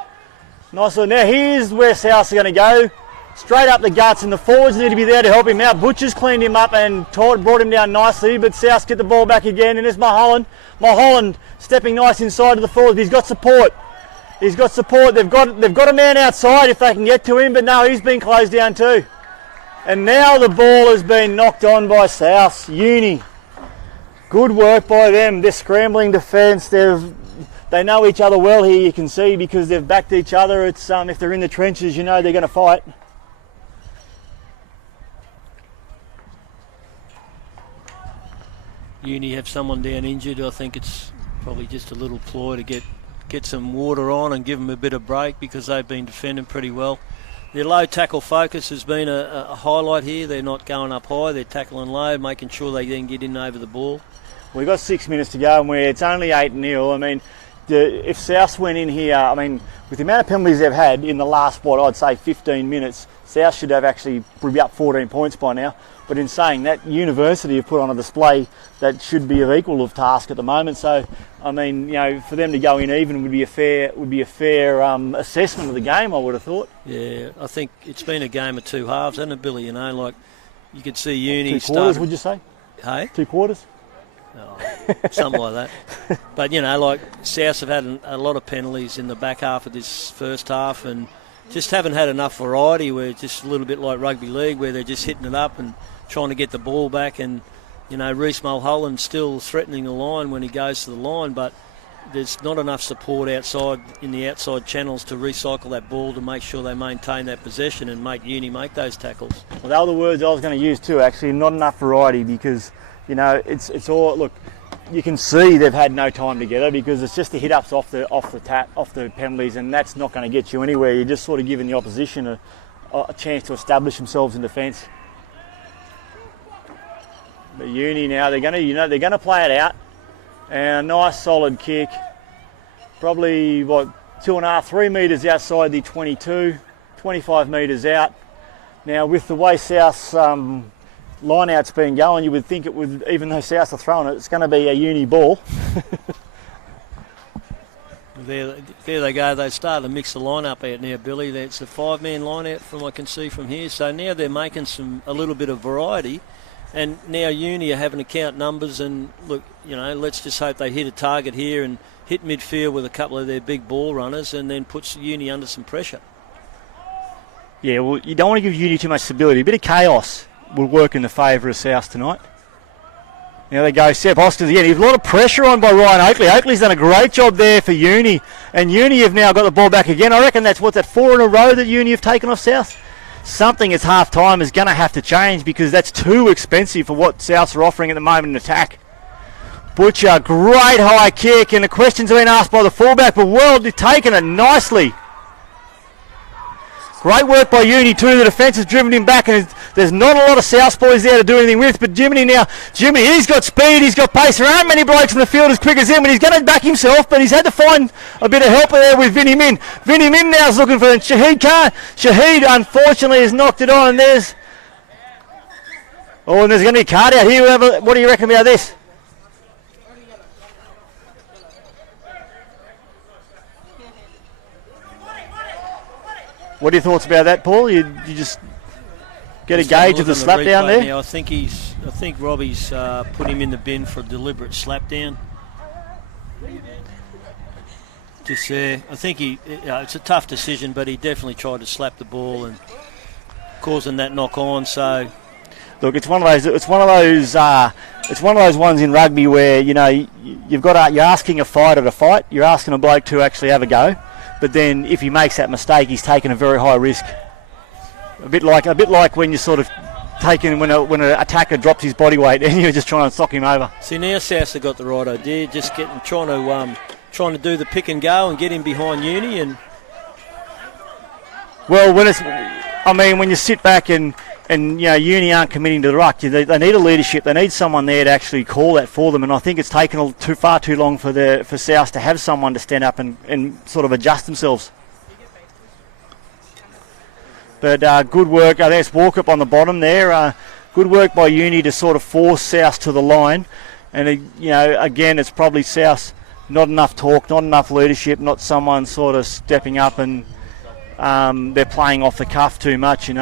Nice little. Now here's where Souths are going to go. Straight up the guts, and the forwards need to be there to help him out. Butcher's cleaned him up and brought him down nicely, but Souths get the ball back again, and there's Mulholland. Mulholland stepping nice inside of the forwards. He's got support. He's got support. They've got a man outside if they can get to him, but no, he's been closed down too. And now the ball has been knocked on by Souths. Uni. Good work by them. They're scrambling defence. They know each other well here, you can see, because they've backed each other. It's if they're in the trenches, you know they're going to fight. Uni have someone down injured. I think it's probably just a little ploy to get some water on and give them a bit of break because they've been defending pretty well. Their low tackle focus has been a highlight here. They're not going up high. They're tackling low, making sure they then get in over the ball. We've got 6 minutes to go, and it's only 8-0. I mean, if South went in here, I mean, with the amount of penalties they've had in the last, I'd say 15 minutes, South should have actually be up 14 points by now. But in saying that, University have put on a display that should be of equal of task at the moment. So, I mean, for them to go in even would be a fair assessment of the game, I would have thought. Yeah, I think it's been a game of 2 halves, hasn't it, Billy? Like you could see Uni 2 quarters, would you say? Hey? 2 quarters? Oh, something like that. But, like South have had a lot of penalties in the back half of this first half and just haven't had enough variety where it's just a little bit like rugby league where they're just hitting it up and trying to get the ball back. And, Reece Mulholland still threatening the line when he goes to the line, but there's not enough support outside in the outside channels to recycle that ball to make sure they maintain that possession and make Uni make those tackles. Well, they were the words I was going to use too, actually. Not enough variety because, it's all, look, you can see they've had no time together because it's just the hit-ups off the penalties, and that's not going to get you anywhere. You're just sort of giving the opposition a chance to establish themselves in defence. But Uni now, they're going to play it out, and a nice solid kick, probably 2.5, 3 metres outside the 22, 25 metres out. Now with the way South's line-out's been going, you would think it would, even though South are throwing it, it's going to be a Uni ball. There they go. They started to mix the line-up out now, Billy. It's a 5-man line-out from I can see from here. So now they're making a little bit of variety. And now Uni are having to count numbers and, look, let's just hope they hit a target here and hit midfield with a couple of their big ball runners and then puts Uni under some pressure. Yeah, well, you don't want to give Uni too much stability. A bit of chaos will work in the favour of South tonight. Now they go, Seb Hoskins again. There's a lot of pressure on by Ryan Oakley. Oakley's done a great job there for Uni. And Uni have now got the ball back again. I reckon that's, 4 in a row that Uni have taken off South? Something at half-time is going to have to change because that's too expensive for what Souths are offering at the moment in attack. Butcher, great high kick, and the questions have been asked by the fullback, but well taken it nicely. Great work by Uni too. The defence has driven him back, and there's not a lot of South boys there to do anything with. But Jimmy, he's got speed, he's got pace. There aren't many blokes in the field as quick as him, and he's going to back himself. But he's had to find a bit of help there with Vinny Min. Vinny Min now is looking for him. Shahid can't. Shahid unfortunately has knocked it on. And there's going to be a card out here. What do you reckon about this? What are your thoughts about that, Paul? You just get a gauge of the slap down there? Now. I think Robbie's put him in the bin for a deliberate slap down. Just there. I think it's a tough decision, but he definitely tried to slap the ball and causing that knock on. So, look, it's one of those ones in rugby where you're asking a fighter to fight. You're asking a bloke to actually have a go. but then if he makes that mistake, he's taken a very high risk. A bit like when you sort of taking when an attacker drops his body weight and you're just trying to knock him over. See, now South have got the right idea, just trying to do the pick and go and get him behind Uni. And well, when you sit back and Uni aren't committing to the ruck, they need a leadership. They need someone there to actually call that for them. And I think it's taken far too long for South to have someone to stand up and sort of adjust themselves. But good work. There's Walkup on the bottom there. Good work by Uni to sort of force South to the line. And, again, it's probably South, not enough talk, not enough leadership, not someone sort of stepping up and they're playing off the cuff too much, It's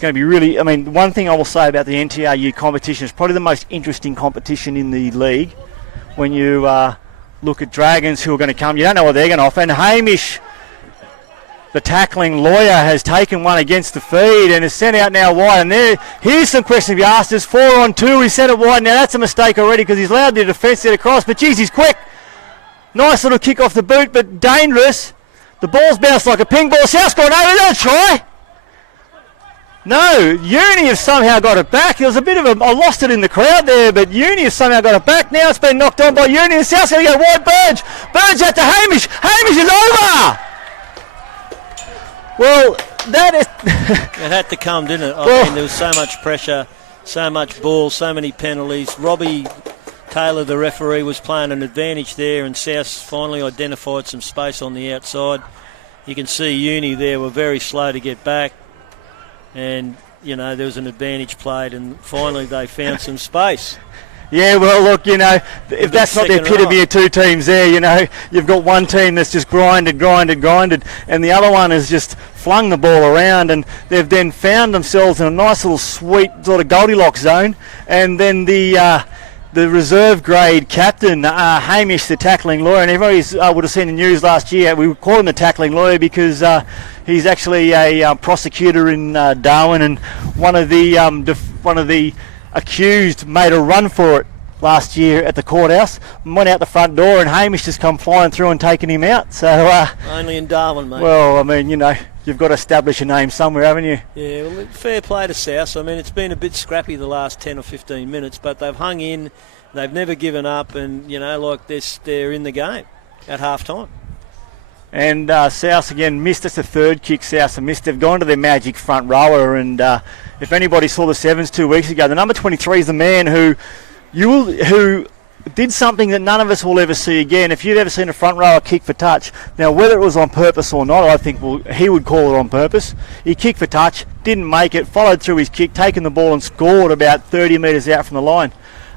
going to be really... one thing I will say about the NTRU competition is probably the most interesting competition in the league. When you look at Dragons who are going to come, you don't know what they're going to offer. And Hamish... the tackling lawyer has taken one against the feed and is sent out now wide. And here's some questions to be asked. There's 4-on-2. He sent it wide. Now that's a mistake already because he's allowed the defence to get across. But geez, he's quick. Nice little kick off the boot, but dangerous. The ball's bounced like a ping ball. South's gone over. That's a try. No, Uni have somehow got it back. There was a bit of I lost it in the crowd there, but Uni have somehow got it back. Now it's been knocked on by Uni and South's going to go wide. Burge. Burge out to Hamish. Hamish is over. Well, that is... It had to come, didn't it? There was so much pressure, so much ball, so many penalties. Robbie Taylor, the referee, was playing an advantage there, and South finally identified some space on the outside. You can see Uni there were very slow to get back, and, there was an advantage played, and finally they found some space. Yeah, well, look, if that's not the epitome of two teams there, you've got one team that's just grinded, and the other one has just flung the ball around, and they've then found themselves in a nice little sweet sort of Goldilocks zone, and then the reserve grade captain, Hamish, the tackling lawyer, and everybody would have seen the news last year, we would call him the tackling lawyer because he's actually a prosecutor in Darwin, and one of the accused made a run for it last year at the courthouse, went out the front door, and Hamish just come flying through and taken him out. So only in Darwin, mate. Well, you've got to establish a name somewhere, haven't you? Yeah, well, fair play to South. It's been a bit scrappy the last 10 or 15 minutes, but they've hung in, they've never given up, and they're in the game at half time. And South again missed. That's the third kick South have missed. They've gone to their magic front rower, and if anybody saw the Sevens 2 weeks ago, the number 23 is the man who did something that none of us will ever see again. If you've ever seen a front rower kick for touch, now whether it was on purpose or not, I think he would call it on purpose. He kicked for touch, didn't make it, followed through his kick, taken the ball and scored about 30 metres out from the line.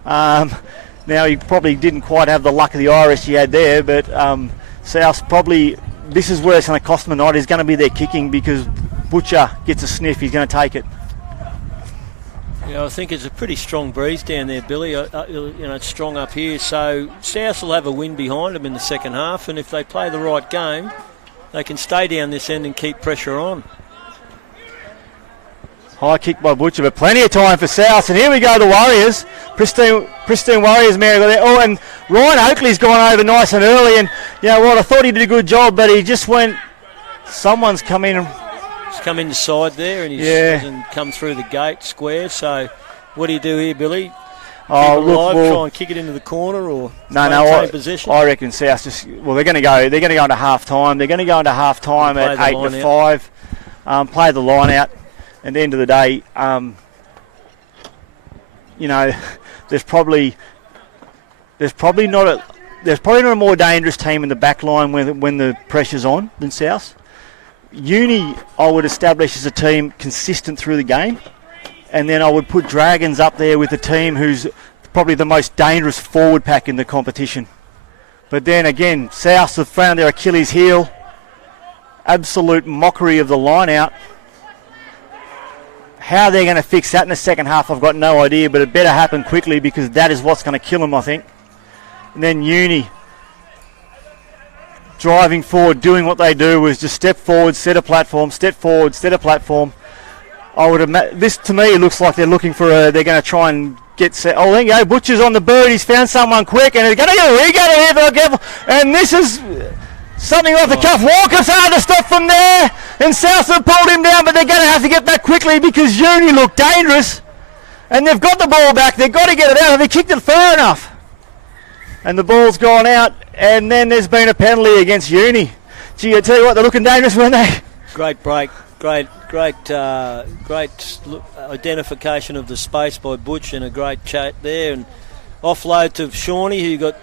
Now he probably didn't quite have the luck of the Irish he had there, but South probably, this is where it's going to cost them a night, is going to be their kicking, because Butcher gets a sniff, he's going to take it. Yeah, I think it's a pretty strong breeze down there, Billy. It's strong up here, so South will have a win behind them in the second half, and if they play the right game, they can stay down this end and keep pressure on. High kick by Butcher, but plenty of time for South, and here we go, the Warriors. Pristine Warriors, Mary. Oh, and Ryan Oakley's gone over nice and early, and I thought he did a good job, but he just went, someone's come in and... He's come inside there, and he hasn't come through the gate square, so what do you do here, Billy? Keep it alive, try and kick it into the corner, or maintain possession? I reckon South they're going to go into half time. They're going to go into half time at 8-5, play the line out. At the end of the day, there's probably not a more dangerous team in the back line when the pressure's on than South. Uni, I would establish as a team consistent through the game, and then I would put Dragons up there with the team who's probably the most dangerous forward pack in the competition. But then again, South have found their Achilles heel. Absolute mockery of the line out. How they're going to fix that in the second half, I've got no idea, but it better happen quickly, because that is what's going to kill them, I think. And then Uni, driving forward, doing what they do, is just step forward, set a platform, step forward, set a platform. I would this to me looks like they're looking for they're going to try and get set. Oh, there you go. Butcher's on the bird. He's found someone quick, and he's going to get a rig out of here. They'll get, and this is something off the cuff. Walker's hard to stop from there, and South have pulled him down, but they're going to have to get back quickly because Uni look dangerous, and they've got the ball back. They've got to get it out. Have they kicked it far enough? And the ball's gone out, and then there's been a penalty against Uni. Gee, I tell you what, they're looking dangerous, weren't they? Great break, great identification of the space by Butch, and a great chat there, and offload to Shawnee, who got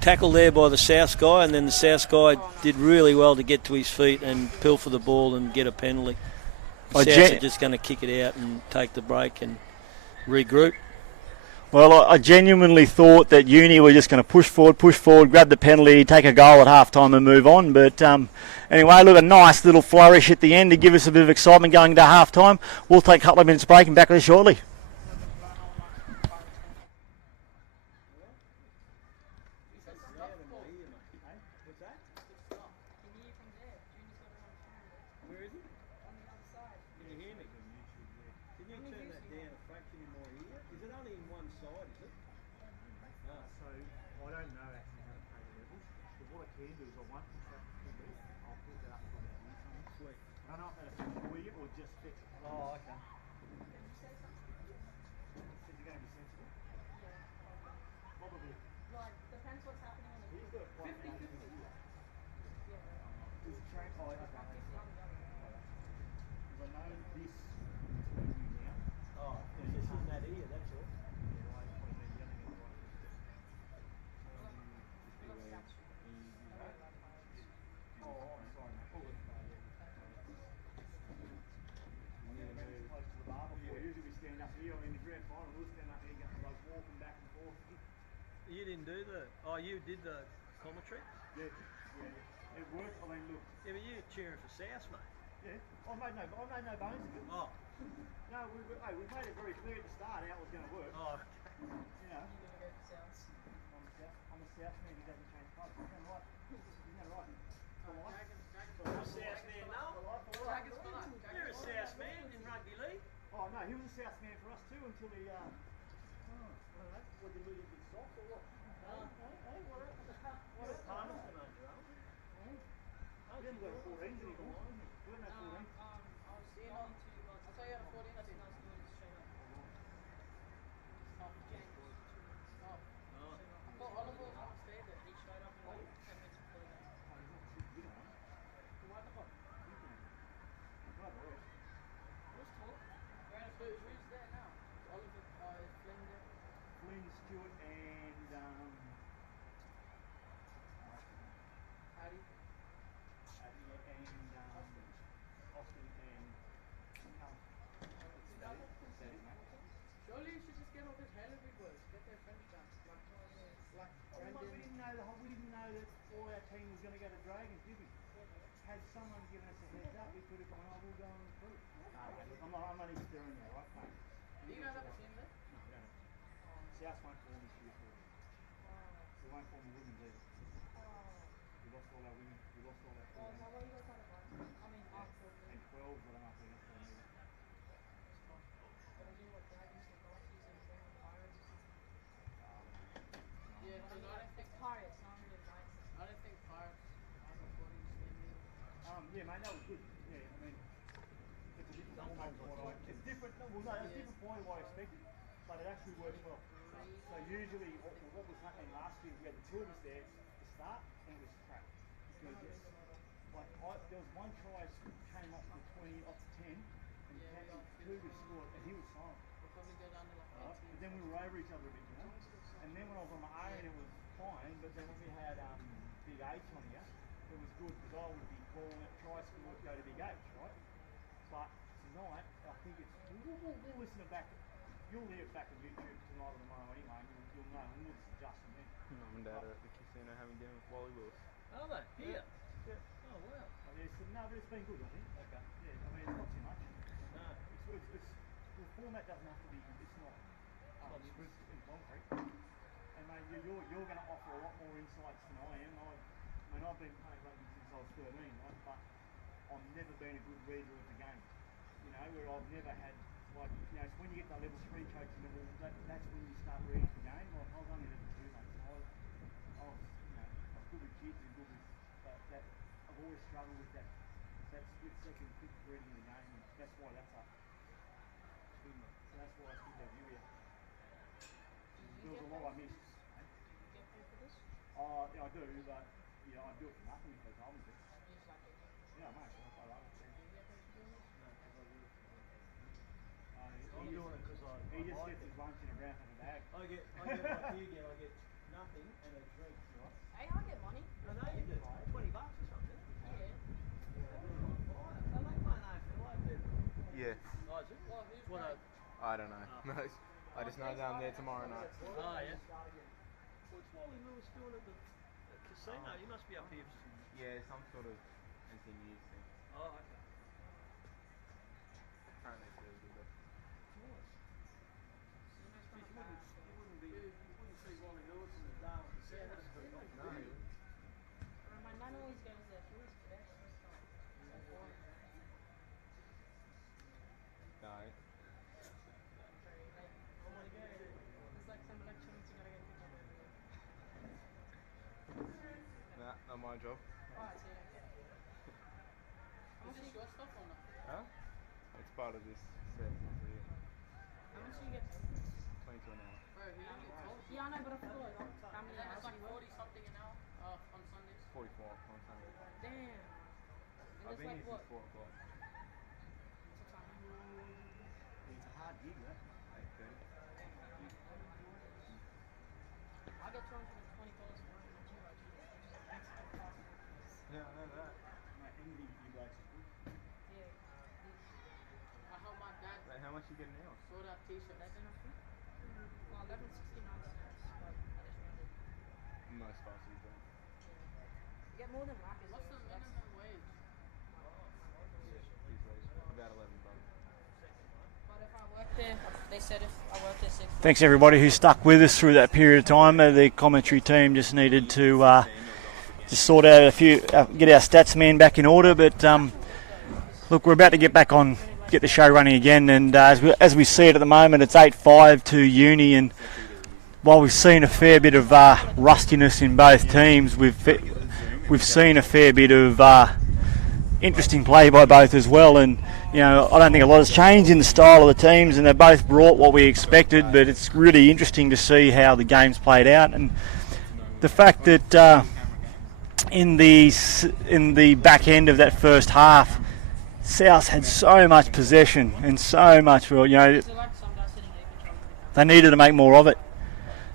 tackled there by the South guy, and then the South guy did really well to get to his feet and pilfer the ball and get a penalty. The South are just going to kick it out and take the break and regroup. Well, I genuinely thought that Uni were just going to push forward, grab the penalty, take a goal at half-time and move on. But anyway, look, a nice little flourish at the end to give us a bit of excitement going into half-time. We'll take a couple of minutes break and back with you shortly. You didn't do you did the commentary? Yeah. It worked. I mean, look. Yeah, but you're cheering for South, mate. Yeah. I made no bones of it. Oh. No, we made it very clear at the start how it was going to work. Oh. You know. I'm a South man who doesn't change colours. Isn't that right? Isn't that right? You're a South man, no? You're a South man in rugby league. Oh no, he was a South man for us too until he. I don't know. What did you lose his socks or what? What a partner. He hasn't got a 14 anymore. He hasn't had 14. Flynn, Stewart, and Austin and Callum. Surely you should just get all this hell every boys. Get their French done. We didn't know that all our team was going to go to Dragons, did we? Had someone given us a heads up, we could have gone, we'll go and recruit. I'm only stirring you, right? No. Do you guys have a team there? No, we don't. South won't form this year for us. We won't form a women's either. We lost all our women. We lost all our 14. And 12s, I don't know if they're going to form either. Yeah, because I don't think Pirates have a 14 team either. Yeah, mate, that was good. Yeah, I mean, it's a different format to what it's different. No, well, no, it's different point of what I expected, but it actually works well. So usually, what was happening last year, we had the two of us there to start, and it was crap because there was one try came off the 20, off the 10, and Cougar scored, and he was silent. But then we were over each other a bit, you know. And then when I was on my own, it was fine. But then when we had Big H on here, it was good because I would be calling it try scored, go to Big H, right? But tonight, I think it's we'll listen to back. You'll hear it back on YouTube tonight or tomorrow anyway. And you'll know. And we'll just adjust from there. Mum and Dad are at the casino having dinner with Wally Willis. Are they? Here? Yeah. Oh, wow. No, but it's been good, I think. Okay. Yeah, I mean, it's not too much. No. It's the format doesn't have to be. It's not. It's in concrete. And mate, you're going to offer a lot more insights than I am. I've been playing rugby since I was 13, right? But I've never been a good reader of the game. You know, where I've never had, like, you know, it's when you get that level 3 coaching level, that's when you start reading the game. Like, I was only level 2, mate, so I was, you know, I was good with kids and good with, but that, I've always struggled with that split second quick reading of the game, and that's why that's up. So that's why it's good to have you here. There was a lot I missed. Do you get paid for this? Yeah, I do, but yeah, I'd do it for nothing if they told me to. You just like it. Yeah, mate, I love it. Do you get paid for doing this? No, because I work. He I'm doing it because he just like gets his lunch in a brown paper bag. I get like you get, I get nothing and a drink, right? Hey, I get money. I know you do. $20 or something. Yeah. I like my knife. I like it. Yeah. Oh, is it? Well, who's What paid? I don't know. I just know that I'm there tomorrow night. Oh, yeah. What's Wally Lewis doing at the casino? You must be up here. Yeah, some sort of engineers thing. Oh, okay. Apparently it's really good though. Nice. Casinos You not bad. wouldn't see Wally Lewis in the Darwin casino. No. My nan always goes there. She always bets and stuff. So boring. No. Very like, oh my god. There's like some electronics you gotta get picked up every day. Nah, not my job. Oh, I see. How much is your stuff or not? Huh? It's part of this set. So yeah. How much do you get paid? 22 an hour. Bro, he only told you. Yeah, I know, but I feel like how many hours It's like you work? 40 something an hour on Sundays. 44 on Sunday. Damn. And I've it's been like here what? since 4 o'clock. What's the time? It's a hard gig, that. 8:30. I get $220 for running my GYG, which is like Mexican fast food place. Yeah, I know that. Mate, anything for you blokes is good. Yeah, these I helped my dad Like, how much you get an hour? sort out t-shirts. 11 I think. Well, 11.69 cents, but I just rounded. Most fast food don't. Yeah. You get more than Macca's What's though, the so that's minimum wage? These ways. About $11. But if I work there, they said if I work there 6 Thanks everybody who stuck with us through that period of time. The commentary team just needed to just sort out a few, get our stats man back in order. But look, we're about to get the show running again. And as we see it at the moment, it's 8-5 to Uni. And while we've seen a fair bit of rustiness in both teams, we've seen a fair bit of interesting play by both as well. And you know, I don't think a lot has changed in the style of the teams, and they both brought what we expected. But it's really interesting to see how the game's played out, and the fact that in the back end of that first half, South had so much possession and so much. You know, Is it like some guys sitting there controlling the they needed to make more of it,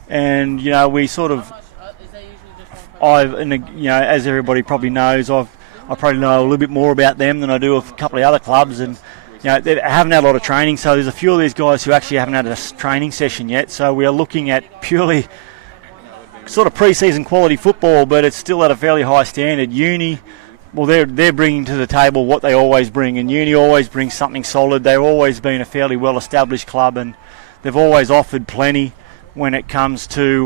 and you know, we sort of. How much is that usually just one person? You know, as everybody probably knows, I probably know a little bit more about them than I do of a couple of other clubs, and you know, they haven't had a lot of training. So there's a few of these guys who actually haven't had a training session yet. So we are looking at purely sort of pre-season quality football, but it's still at a fairly high standard. Uni, well, they're bringing to the table what they always bring, and Uni always brings something solid. They've always been a fairly well-established club, and they've always offered plenty when it comes to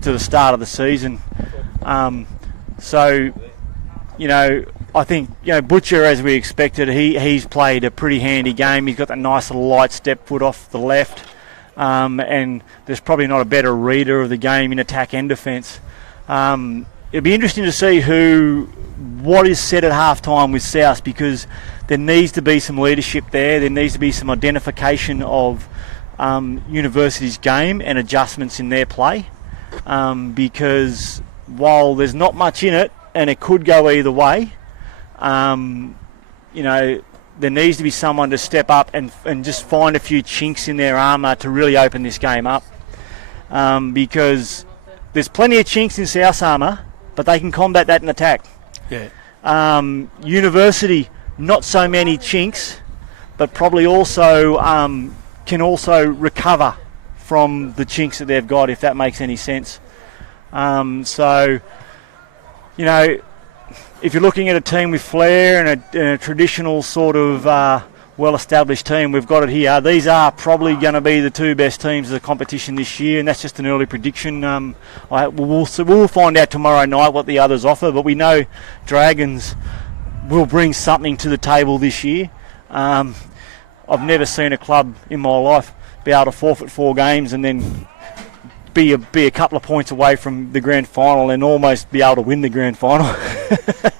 the start of the season. So, you know, I think, you know, Butcher, as we expected, he's played a pretty handy game. He's got that nice little light step foot off the left, and there's probably not a better reader of the game in attack and defence. It'll be interesting to see what is said at half-time with South, because there needs to be some leadership there. There needs to be some identification of University's game and adjustments in their play, because while there's not much in it and it could go either way, you know, there needs to be someone to step up and just find a few chinks in their armour to really open this game up, because there's plenty of chinks in South's armour, but they can combat that in attack. Yeah. University, not so many chinks, but probably also can also recover from the chinks that they've got, if that makes any sense. So, you know, if you're looking at a team with flair and a traditional sort of well-established team, we've got it here. These are probably going to be the two best teams of the competition this year, and that's just an early prediction. We'll find out tomorrow night what the others offer, but we know Dragons will bring something to the table this year. I've never seen a club in my life be able to forfeit 4 games and then be a couple of points away from the grand final and almost be able to win the grand final.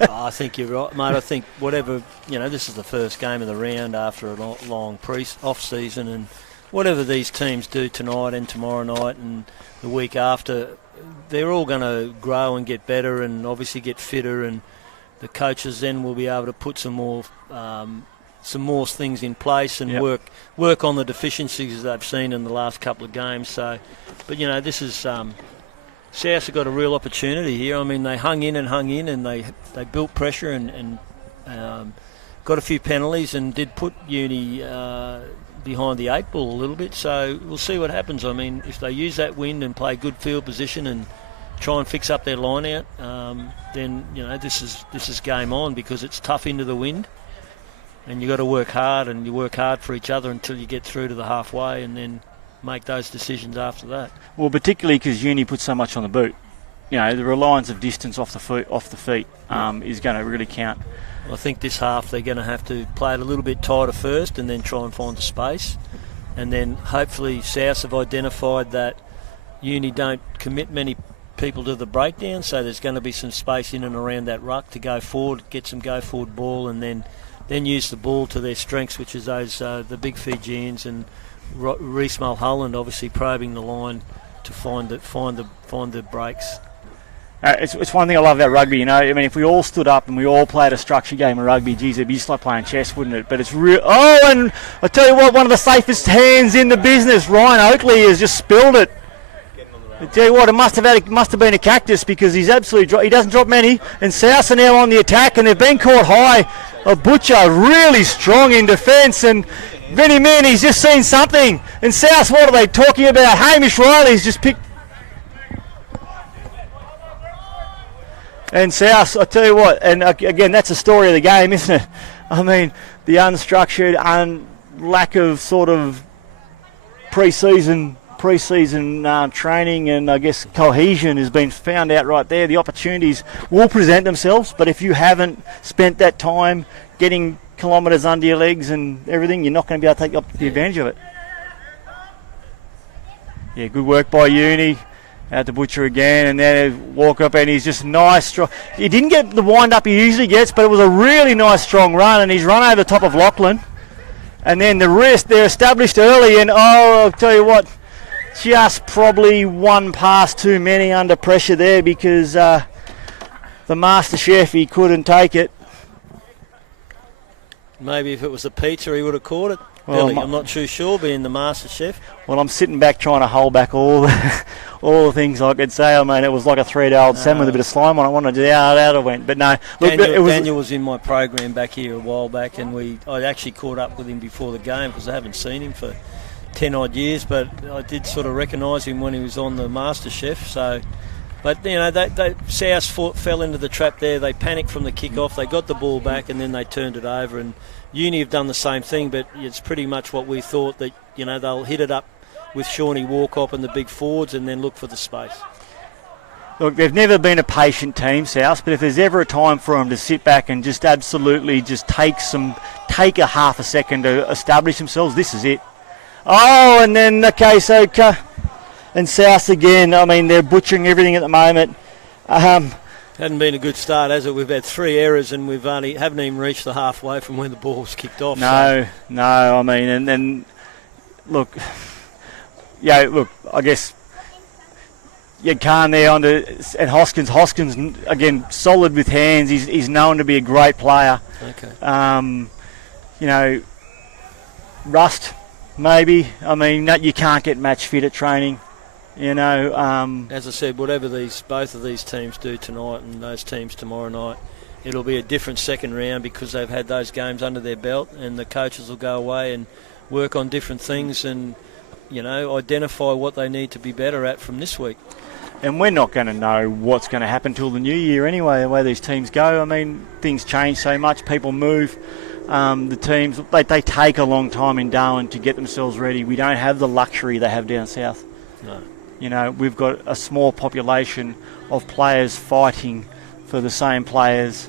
I think you're right, mate. I think whatever, this is the first game of the round after a long off-season, and whatever these teams do tonight and tomorrow night and the week after, they're all going to grow and get better and obviously get fitter, and the coaches then will be able to put some more things in place and work on the deficiencies they've seen in the last couple of games. So, but this is South have got a real opportunity here. I mean, they hung in and they built pressure and got a few penalties and did put Uni behind the 8 ball a little bit. So we'll see what happens. I mean, if they use that wind and play good field position and try and fix up their line out, then this is game on, because it's tough into the wind. And you've got to work hard, and you work hard for each other until you get through to the halfway, and then make those decisions after that. Well, particularly because Uni put so much on the boot. The reliance of distance off the feet is going to really count. I think this half they're going to have to play it a little bit tighter first, and then try and find the space. And then hopefully South have identified that Uni don't commit many people to the breakdown, so there's going to be some space in and around that ruck to go forward, get some go forward ball, and then use the ball to their strengths, which is those the big Fijians, and Reece Mulholland obviously probing the line to find the breaks. It's one thing I love about rugby. I mean, if we all stood up and we all played a structured game of rugby, geez, it'd be just like playing chess, wouldn't it? But it's real. Oh, and I tell you what, one of the safest hands in the business, Ryan Oakley, has just spilled it. I tell you what, it must have been a cactus, because he's absolutely he doesn't drop many. And South are now on the attack, and they've been caught high. A Butcher really strong in defence, and Vinny Man, he's just seen something. And South, what are they talking about? Hamish Riley's just picked. And South, I tell you what, and again, that's the story of the game, isn't it? I mean, the unstructured, lack of sort of pre-season training and I guess cohesion has been found out right there. The opportunities will present themselves, but if you haven't spent that time getting kilometres under your legs and everything, you're not going to be able to take the advantage of it. Yeah, good work by Uni. Out to Butcher again, and then walk up, and he's just nice, strong. He didn't get the wind up he usually gets, but it was a really nice strong run, and he's run over the top of Lachlan. And then the rest, they're established early, and I'll tell you what, just probably one pass too many under pressure there, because the Master Chef, he couldn't take it. Maybe if it was a pizza, he would have caught it. Well, Billy, I'm not too sure, being the Master Chef. Well, I'm sitting back trying to hold back all the things I could say. I mean, it was like a 3-day-old salmon with a bit of slime on it. I wanted to how it went, but no. Look, Daniel was in my program back here a while back, and I actually caught up with him before the game, because I haven't seen him for 10 odd years, but I did sort of recognise him when he was on the Master Chef. So, but South fell into the trap there. They panicked from the kick-off. They got the ball back, and then they turned it over. And Uni have done the same thing, but it's pretty much what we thought, that they'll hit it up with Shawnee Walkop and the big forwards, and then look for the space. Look, they've never been a patient team, South, but if there's ever a time for them to sit back and just absolutely just take a half a second to establish themselves, this is it. Oh, and then and South again. I mean, they're butchering everything at the moment. Hadn't been a good start, has it? We've had 3 errors, and haven't even reached the halfway from when the ball was kicked off. No. I mean, and then look, I guess Khan there and Hoskins. Hoskins again, solid with hands. He's known to be a great player. Okay. Rust maybe. I mean, you can't get match fit at training. As I said, whatever both of these teams do tonight and those teams tomorrow night, it'll be a different second round, because they've had those games under their belt, and the coaches will go away and work on different things and identify what they need to be better at from this week. And we're not going to know what's going to happen till the new year anyway, the way these teams go. I mean, things change so much, people move. The teams, they take a long time in Darwin to get themselves ready. We don't have the luxury they have down south. No. We've got a small population of players fighting for the same players,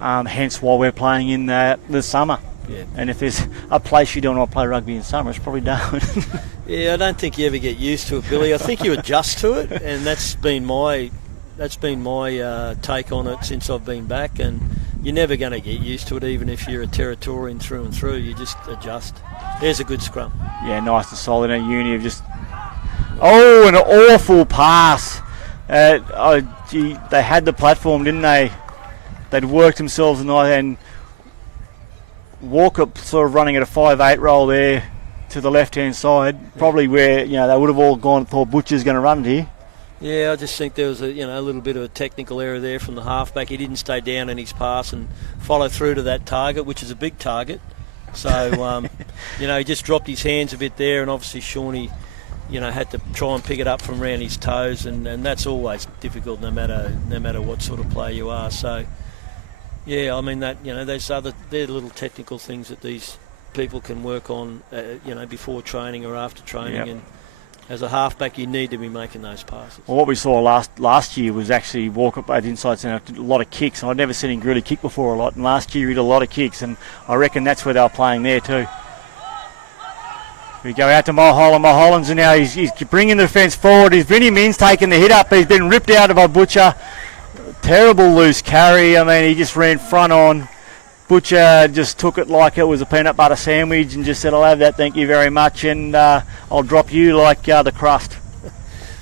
hence why we're playing in the summer. Yeah. And if there's a place you don't want to play rugby in summer, it's probably Darwin. Yeah, I don't think you ever get used to it, Billy. I think you adjust to it, and that's been my take on it since I've been back. And you're never going to get used to it, even if you're a Territorian through and through. You just adjust. There's a good scrum. Yeah, nice and solid. And Uni have just... Oh, an awful pass. Gee, they had the platform, didn't they? They'd worked themselves and Walker sort of running at a 5'8" roll there to the left-hand side, probably where they would have all gone thought Butcher's going to run it here. Yeah, I just think there was a little bit of a technical error there from the halfback. He didn't stay down in his pass and follow through to that target, which is a big target. So he just dropped his hands a bit there, and obviously Shawnee had to try and pick it up from around his toes, and that's always difficult no matter what sort of player you are. So yeah, I mean that they're little technical things that these people can work on before training or after training. Yep. And as a halfback, you need to be making those passes. Well, what we saw last year was actually Walker at inside centre, a lot of kicks. I'd never seen him really kick before a lot, and last year he did a lot of kicks, and I reckon that's where they were playing there too. We go out to Mulholland. Mulholland's now he's bringing the defence forward. Vinny Min's taking the hit up, but he's been ripped out by Butcher. Terrible loose carry. I mean, he just ran front on. Butcher just took it like it was a peanut butter sandwich and just said, I'll have that, thank you very much, and I'll drop you like the crust.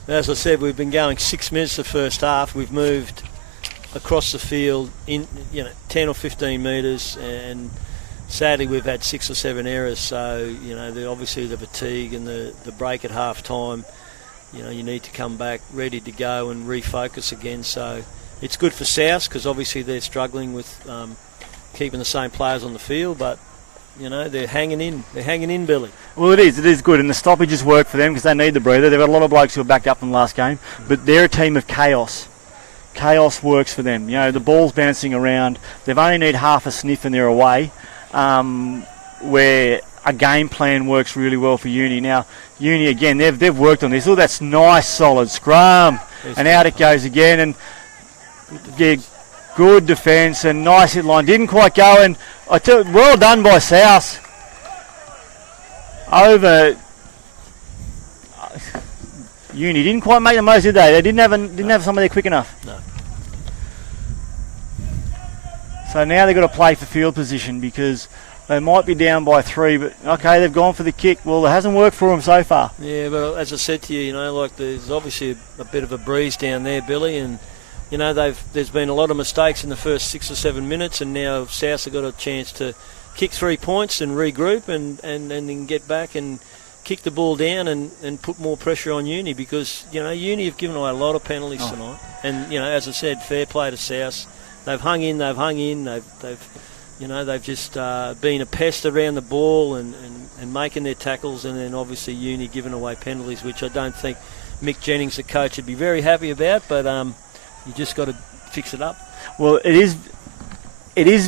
As I said, we've been going 6 minutes the first half. We've moved across the field in 10 or 15 metres, and sadly we've had 6 or 7 errors. So obviously the fatigue and the break at half time, you need to come back ready to go and refocus again. So it's good for South because obviously they're struggling with keeping the same players on the field, but they're hanging in. They're hanging in, Billy. Well, it is good, and the stoppages work for them because they need the breather. They've got a lot of blokes who are backed up from the last game, but they're a team of chaos. Chaos works for them. The ball's bouncing around. They've only need half a sniff and they're away, where a game plan works really well for Uni. Now, Uni, again, they've worked on this. Oh, that's nice, solid scrum. And out it goes again, and good defence and nice hit line. Didn't quite go, and well done by South. Over Uni didn't quite make the most, did they? They didn't have somebody there quick enough. No. So now they've got to play for field position because they might be down by 3, but okay, they've gone for the kick. Well, it hasn't worked for them so far. Yeah, but as I said to you, there's obviously a bit of a breeze down there, Billy, and there's been a lot of mistakes in the first 6 or 7 minutes, and now South have got a chance to kick 3 points and regroup and then get back and kick the ball down and put more pressure on Uni because, Uni have given away a lot of penalties tonight. And, as I said, fair play to South. They've hung in. They've just been a pest around the ball and making their tackles, and then obviously Uni giving away penalties, which I don't think Mick Jennings, the coach, would be very happy about, but you just got to fix it up. Well, it is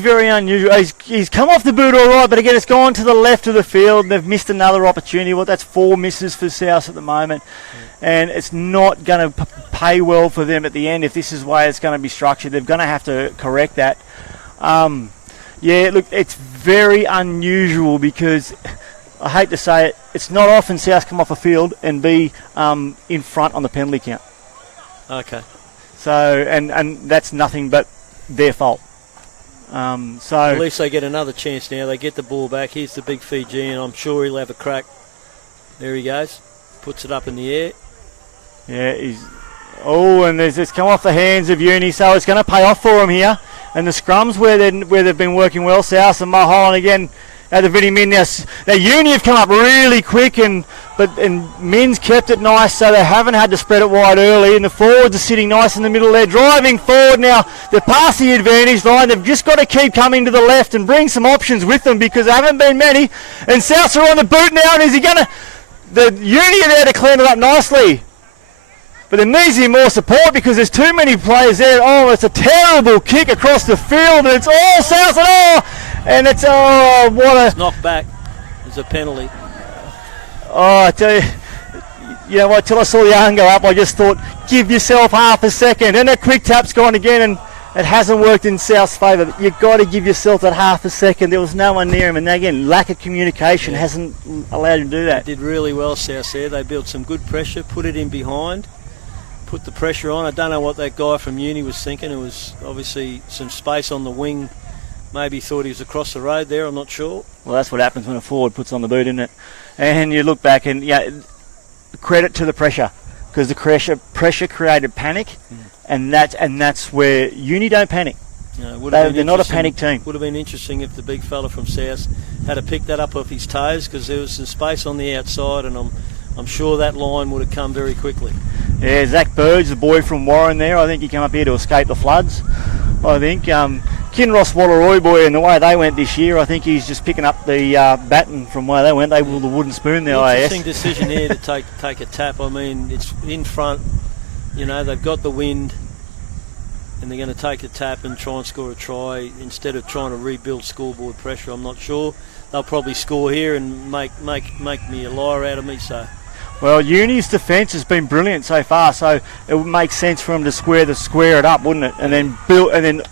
very unusual. He's come off the boot all right, but again, it's gone to the left of the field. They've missed another opportunity. Well, that's 4 misses for South at the moment, and it's not going to pay well for them at the end if this is the way it's going to be structured. They're going to have to correct that. Yeah, look, it's very unusual because I hate to say it, it's not often South come off a field and be in front on the penalty count. Okay. So, and that's nothing but their fault. So at least they get another chance now. They get the ball back. Here's the big Fijian. I'm sure he'll have a crack. There he goes. Puts it up in the air. Yeah, and it's come off the hands of Uni, so it's going to pay off for him here. And the scrums where they've been working well, South and Mulholland again at the Vinny Min. Now Uni have come up really quick, and Min's kept it nice, so they haven't had to spread it wide early. And the forwards are sitting nice in the middle. They're driving forward now. They're past the advantage line. They've just got to keep coming to the left and bring some options with them because there haven't been many. And Souths are on the boot now, and is he going to... The Uni are there to clean it up nicely. But there needs to be more support because there's too many players there. Oh, it's a terrible kick across the field, and it's all South and all. And it's, It's knocked back. There's a penalty. Oh, I tell you, you know what, till I saw the arm go up, I just thought, give yourself half a second. And a quick tap's gone again, and It hasn't worked in South's favour, but you've got to give yourself that half a second. There was no one near him, and again, lack of communication hasn't allowed him to do that. They did really well, South there. They built some good pressure, put it in behind, put the pressure on. I don't know what that guy from uni was thinking. It was obviously some space on the wing. Maybe thought he was across the road there, I'm not sure. Well, that's what happens when a forward puts on the boot, isn't it? And you look back and, credit to the pressure, because the pressure created panic, and that's where Uni don't panic. No, They're not a panic team. Would have been interesting if the big fella from South had to pick that up off his toes, because there was some space on the outside, and I'm sure that line would have come very quickly. Yeah, Zach Bird's the boy from Warren there. I think he came up here to escape the floods. I think Kinross Wallaroi boy, and the way they went this year, I think he's just picking up the baton from where they went. They were the wooden spoon there. Interesting decision here to take a tap. I mean, it's in front. They've got the wind, and they're going to take a tap and try and score a try instead of trying to rebuild scoreboard pressure. I'm not sure. They'll probably score here and make me a liar out of me. So. Well, Uni's defence has been brilliant so far, so it would make sense for them to square it up, wouldn't it? And then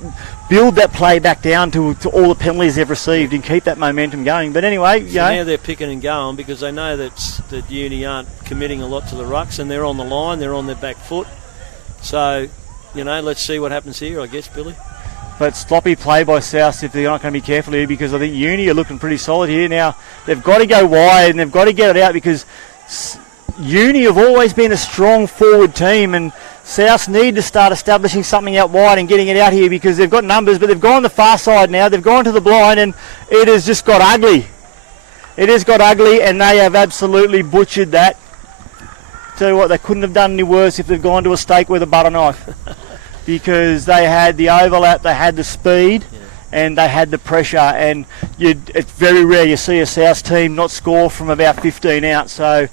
build that play back down to all the penalties they've received and keep that momentum going. But anyway, now they're picking and going because they know that Uni aren't committing a lot to the rucks, and they're on the line, they're on their back foot. So, let's see what happens here, I guess, Billy. But sloppy play by South if they're not going to be careful here, because I think Uni are looking pretty solid here. Now, they've got to go wide and they've got to get it out, because Uni have always been a strong forward team, and South need to start establishing something out wide and getting it out here, because they've got numbers, but they've gone the far side now. They've gone to the blind, and it has just got ugly. It has got ugly, and they have absolutely butchered that. Tell you what, they couldn't have done any worse if they'd gone to a steak with a butter knife, because they had the overlap, they had the speed, and they had the pressure, and it's very rare you see a South team not score from about 15 out. So.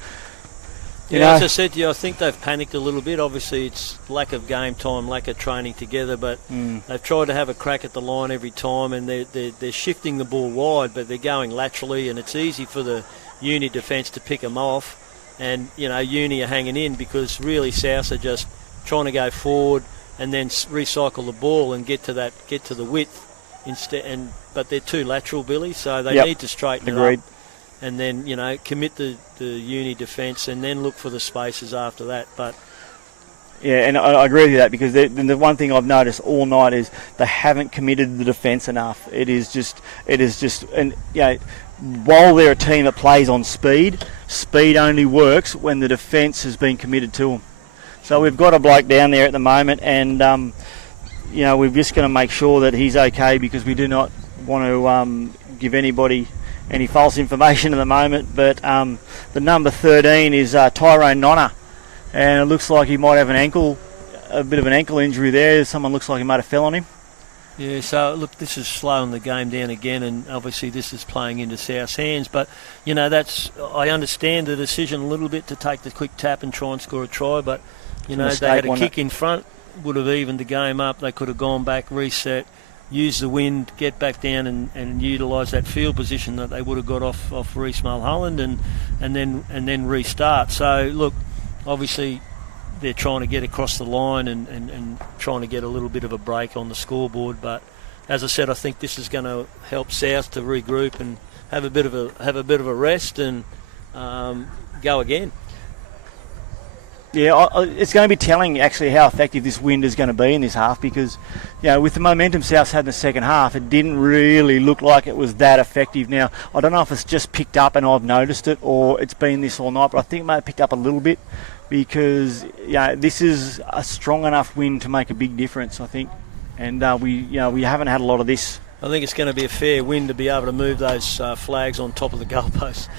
As I said to you, I think they've panicked a little bit. Obviously, it's lack of game time, lack of training together, but they've tried to have a crack at the line every time, and they're shifting the ball wide, but they're going laterally, and it's easy for the Uni defence to pick them off. And, Uni are hanging in because really South are just trying to go forward and then recycle the ball and get to the width instead. But they're too lateral, Billy, so they need to straighten it up. And then, commit the Uni defence and then look for the spaces after that. But yeah, and I agree with you that, because the one thing I've noticed all night is they haven't committed the defence enough. It is just, and while they're a team that plays on speed only works when the defence has been committed to them. So we've got a bloke down there at the moment, and we're just going to make sure that he's okay, because we do not want to give anybody any false information at the moment. But the number 13 is Tyrone Nonna, and it looks like he might have a bit of an ankle injury there. Someone looks like he might have fell on him. Yeah, so look, this is slowing the game down again, and obviously this is playing into South's hands. But I understand the decision a little bit to take the quick tap and try and score a try. But they had a kick in front, would have evened the game up. They could have gone back, reset, use the wind, get back down and utilise that field position that they would have got off Reece Mulholland and then restart. So look, obviously they're trying to get across the line and trying to get a little bit of a break on the scoreboard. But as I said, I think this is going to help South to regroup and have a bit of a rest and go again. Yeah, it's going to be telling actually how effective this wind is going to be in this half, because with the momentum South's had in the second half, it didn't really look like it was that effective. Now, I don't know if it's just picked up and I've noticed it, or it's been this all night, but I think it may have picked up a little bit, because this is a strong enough wind to make a big difference, I think. And we haven't had a lot of this. I think it's going to be a fair wind to be able to move those flags on top of the goalpost.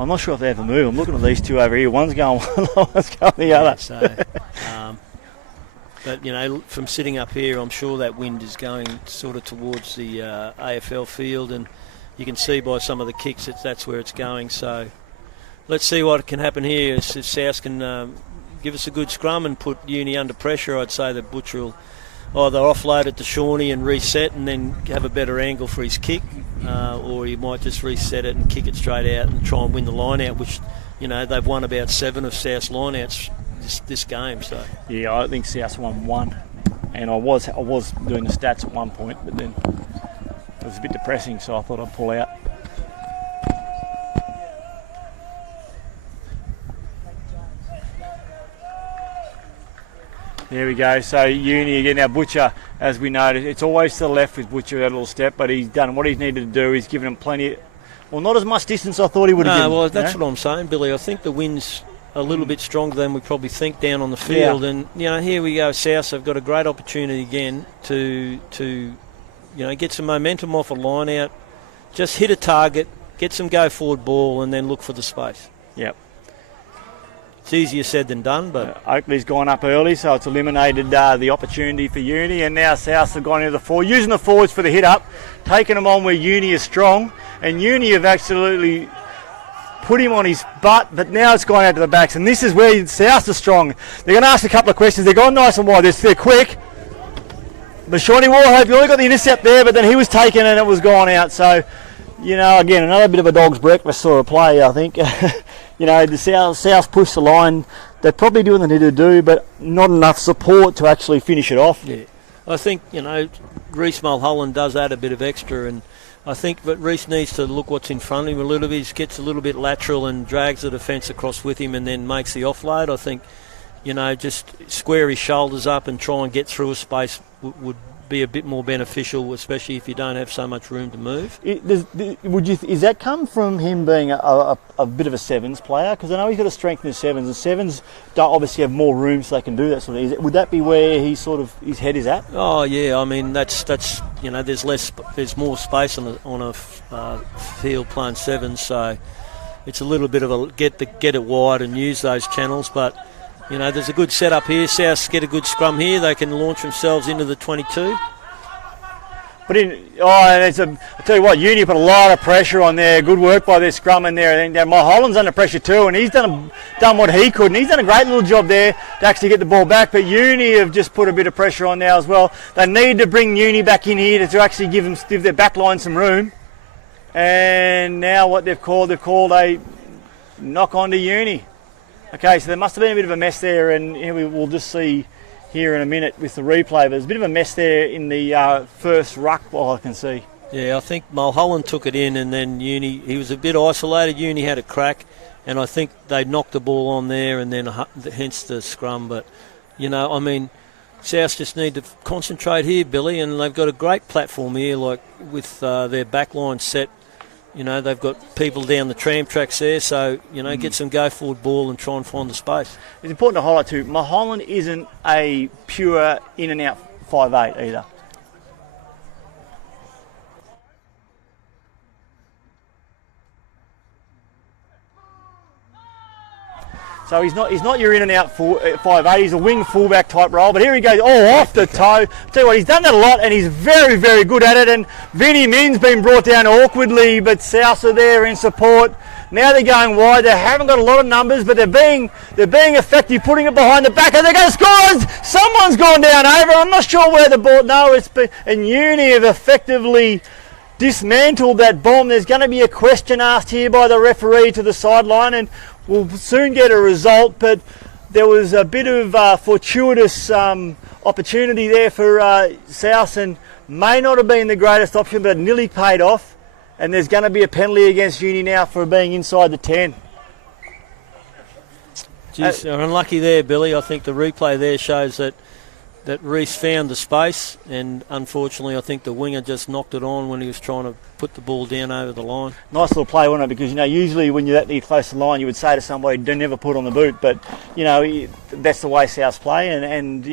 I'm not sure if they ever move. I'm looking at these two over here. One's going one, one's going the other. But from sitting up here, I'm sure that wind is going sort of towards the AFL field, and you can see by some of the kicks that's where it's going. So let's see what can happen here. If South can give us a good scrum and put Uni under pressure, I'd say that Butcher will either offload it to Shawnee and reset and then have a better angle for his kick, or he might just reset it and kick it straight out and try and win the line out, which they've won about 7 of South's line outs this game. So yeah, I think South's won 1, And I was doing the stats at one point, but then it was a bit depressing, so I thought I'd pull out. There we go. So Uni again. Now Butcher, as we know, it's always to the left with Butcher, that little step, but he's done what he's needed to do. He's given him plenty. Well, not as much distance I thought he would have given. No, well, that's what I'm saying, Billy. I think the wind's a little bit stronger than we probably think down on the field. Yeah. And, here we go, South. They've got a great opportunity again to get some momentum off a line out, just hit a target, get some go-forward ball, and then look for the space. Yep. It's easier said than done, but... Oakley's gone up early, so it's eliminated the opportunity for Uni, and now South have gone into the forward, using the forwards for the hit-up, taking them on where Uni is strong, and Uni have absolutely put him on his butt, but now it's gone out to the backs, and this is where South are strong. They're going to ask a couple of questions. They're gone nice and wide. They're quick. But Shawnee Warhope, you only got the intercept there, but then he was taken and it was gone out, so... again, another bit of a dog's breakfast sort of play, I think. The South push the line. They're probably doing what they need to do, but not enough support to actually finish it off. Yeah. I think, Reece Mulholland does add a bit of extra, and I think that Reece needs to look what's in front of him a little bit. He gets a little bit lateral and drags the defence across with him and then makes the offload. I think, just square his shoulders up and try and get through a space would be a bit more beneficial, especially if you don't have so much room to move. Is that come from him being a bit of a sevens player? Because I know he's got a strength in the sevens, and sevens don't obviously have more room, so they can do that sort of thing. Would that be where his head is at? Oh yeah, I mean that's there's more space on a field playing sevens, so it's a little bit of a get it wide and use those channels, but. There's a good setup here. South get a good scrum here. They can launch themselves into the 22. I tell you what, Uni put a lot of pressure on there. Good work by their scrum in there. I think Mulholland's under pressure too, and he's done what he could, and he's done a great little job there to actually get the ball back. But Uni have just put a bit of pressure on now as well. They need to bring Uni back in here to actually give their back line some room. And now what they've called a knock on to Uni. Okay, so there must have been a bit of a mess there, and here we'll just see here in a minute with the replay. There's a bit of a mess there in the first ruck, I can see. Yeah, I think Mulholland took it in, and then Uni, he was a bit isolated. Uni had a crack, and I think they knocked the ball on there, and then hence the scrum. But, South just need to concentrate here, Billy, and they've got a great platform here, like with their back line set. They've got people down the tram tracks there, so, get some go-forward ball and try and find the space. It's important to highlight too, Mulholland isn't a pure in-and-out 5'8" either. So he's not your in-and-out 5'8", he's a wing fullback type role, but here he goes, off the toe. I'll tell you what, he's done that a lot, and he's very, very good at it, and Vinnie Min's been brought down awkwardly, but South are there in support. Now they're going wide, they haven't got a lot of numbers, but they're being effective, putting it behind the back, and they're going to score! Someone's gone down over, I'm not sure where the ball, and Uni have effectively dismantled that bomb. There's going to be a question asked here by the referee to the sideline, and we'll soon get a result, but there was a bit of fortuitous opportunity there for South, and may not have been the greatest option, but it nearly paid off. And there's going to be a penalty against Uni now for being inside the 10. Jeez, they're unlucky there, Billy. I think the replay there shows that Reece found the space, and unfortunately I think the winger just knocked it on when he was trying to put the ball down over the line. Nice little play, wasn't it? Because, usually when you're that near close to the line, you would say to somebody, don't never put on the boot. But, that's the way Souths play, and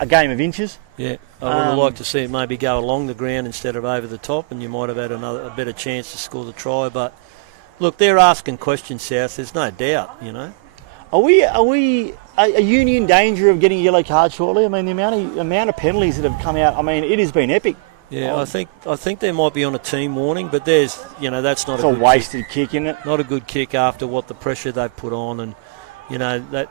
a game of inches. Yeah, I would have liked to see it maybe go along the ground instead of over the top, and you might have had a better chance to score the try. But, look, they're asking questions, South. There's no doubt, Are Uni in danger of getting a yellow card shortly? I mean, the amount of penalties that have come out, it has been epic. Yeah, I think they might be on a team warning, but there's, that's not it's a wasted kick, isn't it? Not a good kick after what the pressure they've put on, and that.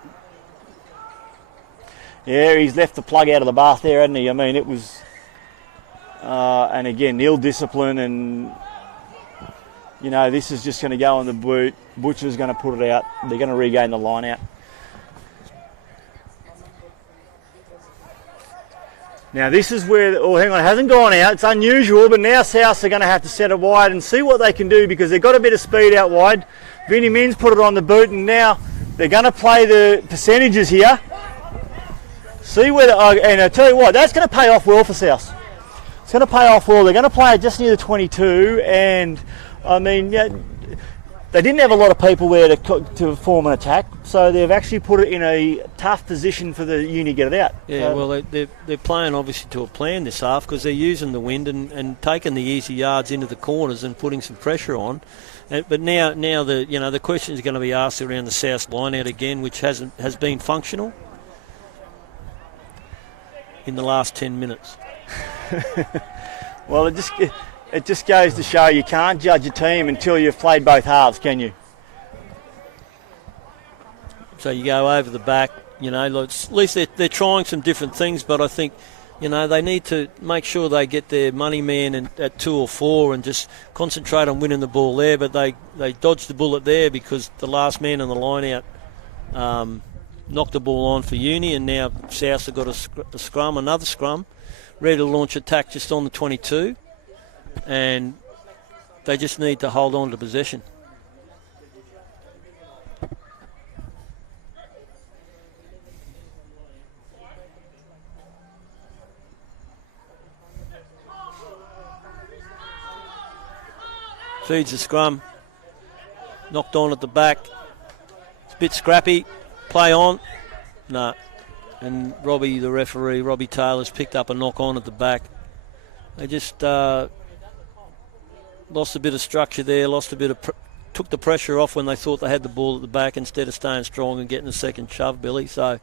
Yeah, he's left the plug out of the bath there, hasn't he? It was, and again, ill discipline, and this is just going to go on the boot. Butcher's going to put it out. They're going to regain the line out. Now this is where, oh hang on, it hasn't gone out. It's unusual, but now South are going to have to set it wide and see what they can do because they've got a bit of speed out wide. Vinnie Mins put it on the boot and now they're going to play the percentages here. See whether, and I tell you what, that's going to pay off well for South. It's going to pay off well. They're going to play it just near the 22 and I mean, yeah, they didn't have a lot of people there to form an attack, so they've actually put it in a tough position for the Uni to get it out. Yeah, well, they're playing obviously to a plan this half because they're using the wind and taking the easy yards into the corners and putting some pressure on. But now the question is going to be asked around the South line out again, which has been functional in the last 10 minutes. Well, it just goes to show you can't judge a team until you've played both halves, can you? So you go over the back, at least they're trying some different things, but I think, they need to make sure they get their money man at 2 or 4 and just concentrate on winning the ball there, but they dodged the bullet there because the last man on the line out knocked the ball on for Uni, and now South have got another scrum, ready to launch attack just on the 22. And they just need to hold on to possession. Feeds the scrum. Knocked on at the back. It's a bit scrappy. Play on. No. And Robbie, the referee, Robbie Taylor's picked up a knock on at the back. They just lost a bit of structure there, took the pressure off when they thought they had the ball at the back instead of staying strong and getting a second shove, Billy. So,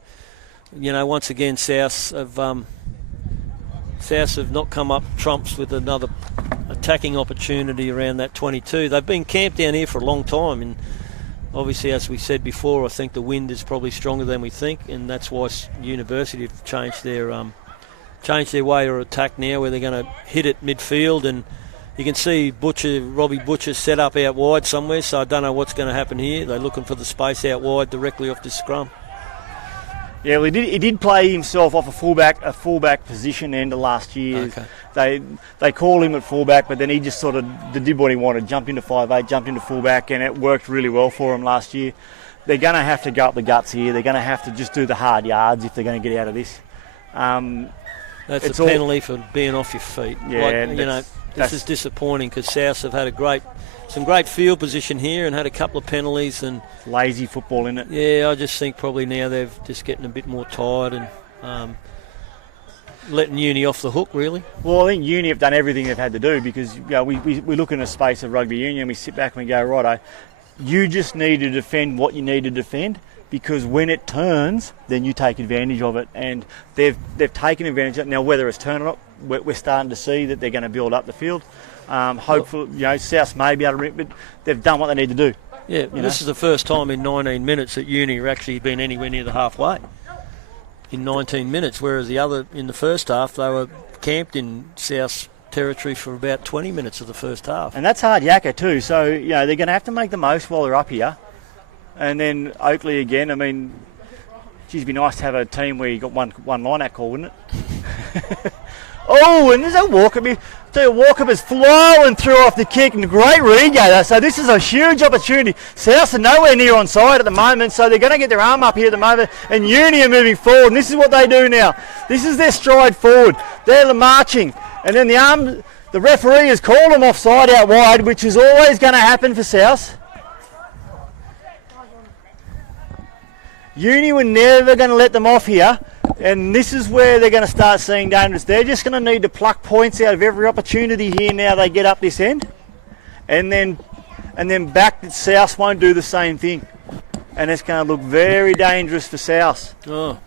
once again, South have not come up trumps with another attacking opportunity around that 22. They've been camped down here for a long time, and obviously, as we said before, I think the wind is probably stronger than we think, and that's why University have changed their way of attack now, where they're going to hit it midfield, and you can see Robbie Butcher set up out wide somewhere, so I don't know what's going to happen here. They're looking for the space out wide directly off this scrum. Yeah, well, he did play himself off a fullback position end of last year. Okay. They called him at fullback, but then he just sort of did what he wanted, jumped into 5'8", jumped into fullback, and it worked really well for him last year. They're going to have to go up the guts here. They're going to have to just do the hard yards if they're going to get out of this. That's a penalty for being off your feet. Yeah, this is disappointing because South have had some great field position here and had a couple of penalties and lazy football in it. Yeah, I just think probably now they're just getting a bit more tired and letting Uni off the hook, really. Well, I think Uni have done everything they've had to do because we look in a space of rugby union, we sit back and we go, righto, you just need to defend what you need to defend. Because when it turns, then you take advantage of it, and they've taken advantage of it. Now, whether it's turned or not, we're starting to see that they're going to build up the field. Hopefully, South may be able to, but they've done what they need to do. Yeah, this is the first time in 19 minutes that Uni have actually been anywhere near the halfway in 19 minutes, whereas in the first half, they were camped in South territory for about 20 minutes of the first half. And that's hard yakka too, so they're going to have to make the most while they're up here. And then Oakley again, I mean, it'd be nice to have a team where you got one line-out call, wouldn't it? Oh, and there's a Walkup. Walkup is flowing through off the kick, and great regainer. So this is a huge opportunity. South are nowhere near on side at the moment, so they're going to get their arm up here at the moment, and Uni are moving forward, and this is what they do now. This is their stride forward. They're marching, and then the referee has called them offside out wide, which is always going to happen for South. Uni were never going to let them off here, and this is where they're going to start seeing dangerous. They're just going to need to pluck points out of every opportunity here now they get up this end, and then back South won't do the same thing, and it's going to look very dangerous for South. Oh,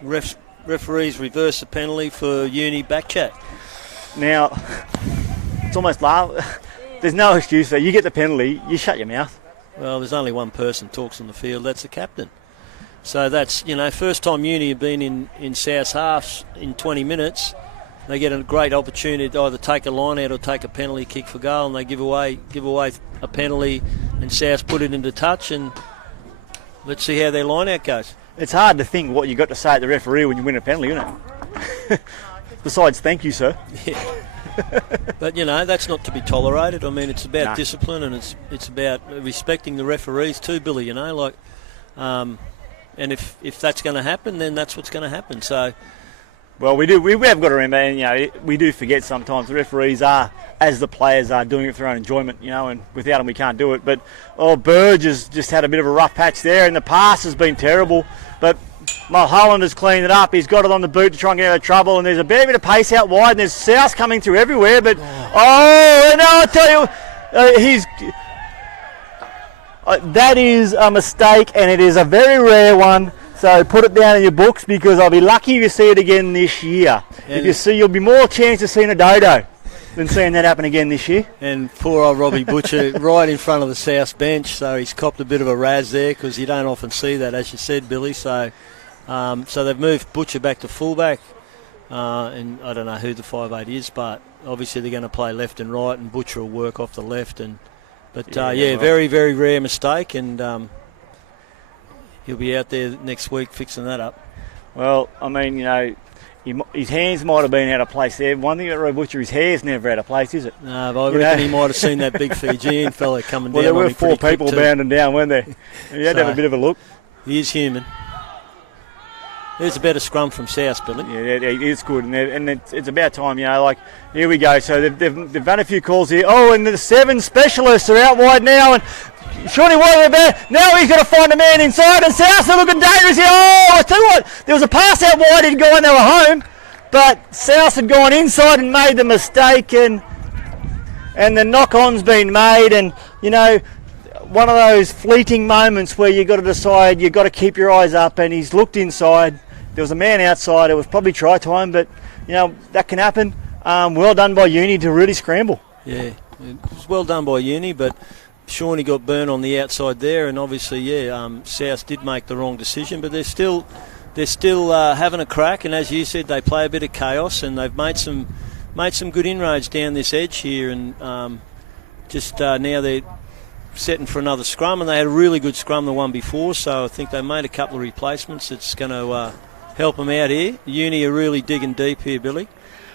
referees reverse the penalty for Uni back chat. Now, it's almost there's no excuse there. You get the penalty, you shut your mouth. Well, there's only one person talks on the field, that's the captain. So that's, first time Uni have been in South's halves in 20 minutes. They get a great opportunity to either take a line out or take a penalty kick for goal, and they give away a penalty, and South put it into touch, and let's see how their line out goes. It's hard to think what you got to say at the referee when you win a penalty, isn't it? besides thank you, sir. But, that's not to be tolerated. I mean, it's about No. discipline, and it's about respecting the referees too, Billy, and if that's going to happen, then that's what's going to happen. So, Well, we have got to remember, and, we do forget sometimes the referees are, as the players are, doing it for their own enjoyment, and without them we can't do it. But, Burge has just had a bit of a rough patch there, and the pass has been terrible. But Mulholland has cleaned it up. He's got it on the boot to try and get out of trouble, and there's a bit of pace out wide, and there's South coming through everywhere. But, I tell you, that is a mistake, and it is a very rare one. So put it down in your books, because I'll be lucky if you see it again this year. And You'll be more chance of seeing a dodo than seeing that happen again this year. And poor old Robbie Butcher right in front of the South bench, so he's copped a bit of a razz there, because you don't often see that, as you said, Billy. So they've moved Butcher back to fullback, and I don't know who the 5'8" is, but obviously they're going to play left and right, and Butcher will work off the left. Very, very rare mistake, and he'll be out there next week fixing that up. Well, I mean, his hands might have been out of place there. One thing about Roy Butcher, his hair's never out of place, is it? No, but I reckon he might have seen that big Fijian fella coming down. Well, there on were him 4 pretty quick people too. bounding down, weren't there? You had to have a bit of a look. He is human. There's a better scrum from South, Billy. Yeah, it's good, and it's about time, here we go. So they've done a few calls here. Oh, and the 7 specialists are out wide now, and Shawnee White there. Now he's got to find a man inside, and South are looking dangerous here. Oh, I tell you what, there was a pass out wide, he'd gone, they were home, but South had gone inside and made the mistake, and the knock-on's been made, and, one of those fleeting moments where you've got to decide, you've got to keep your eyes up, and he's looked inside. There was a man outside. It was probably try time, but, that can happen. Well done by Uni to really scramble. Yeah, it was well done by Uni, but Shawnee got burnt on the outside there, and obviously, South did make the wrong decision, but they're still having a crack, and as you said, they play a bit of chaos, and they've made some good inroads down this edge here, and now they're setting for another scrum, and they had a really good scrum the one before, so I think they made a couple of replacements that's going to help them out here. Uni are really digging deep here, Billy.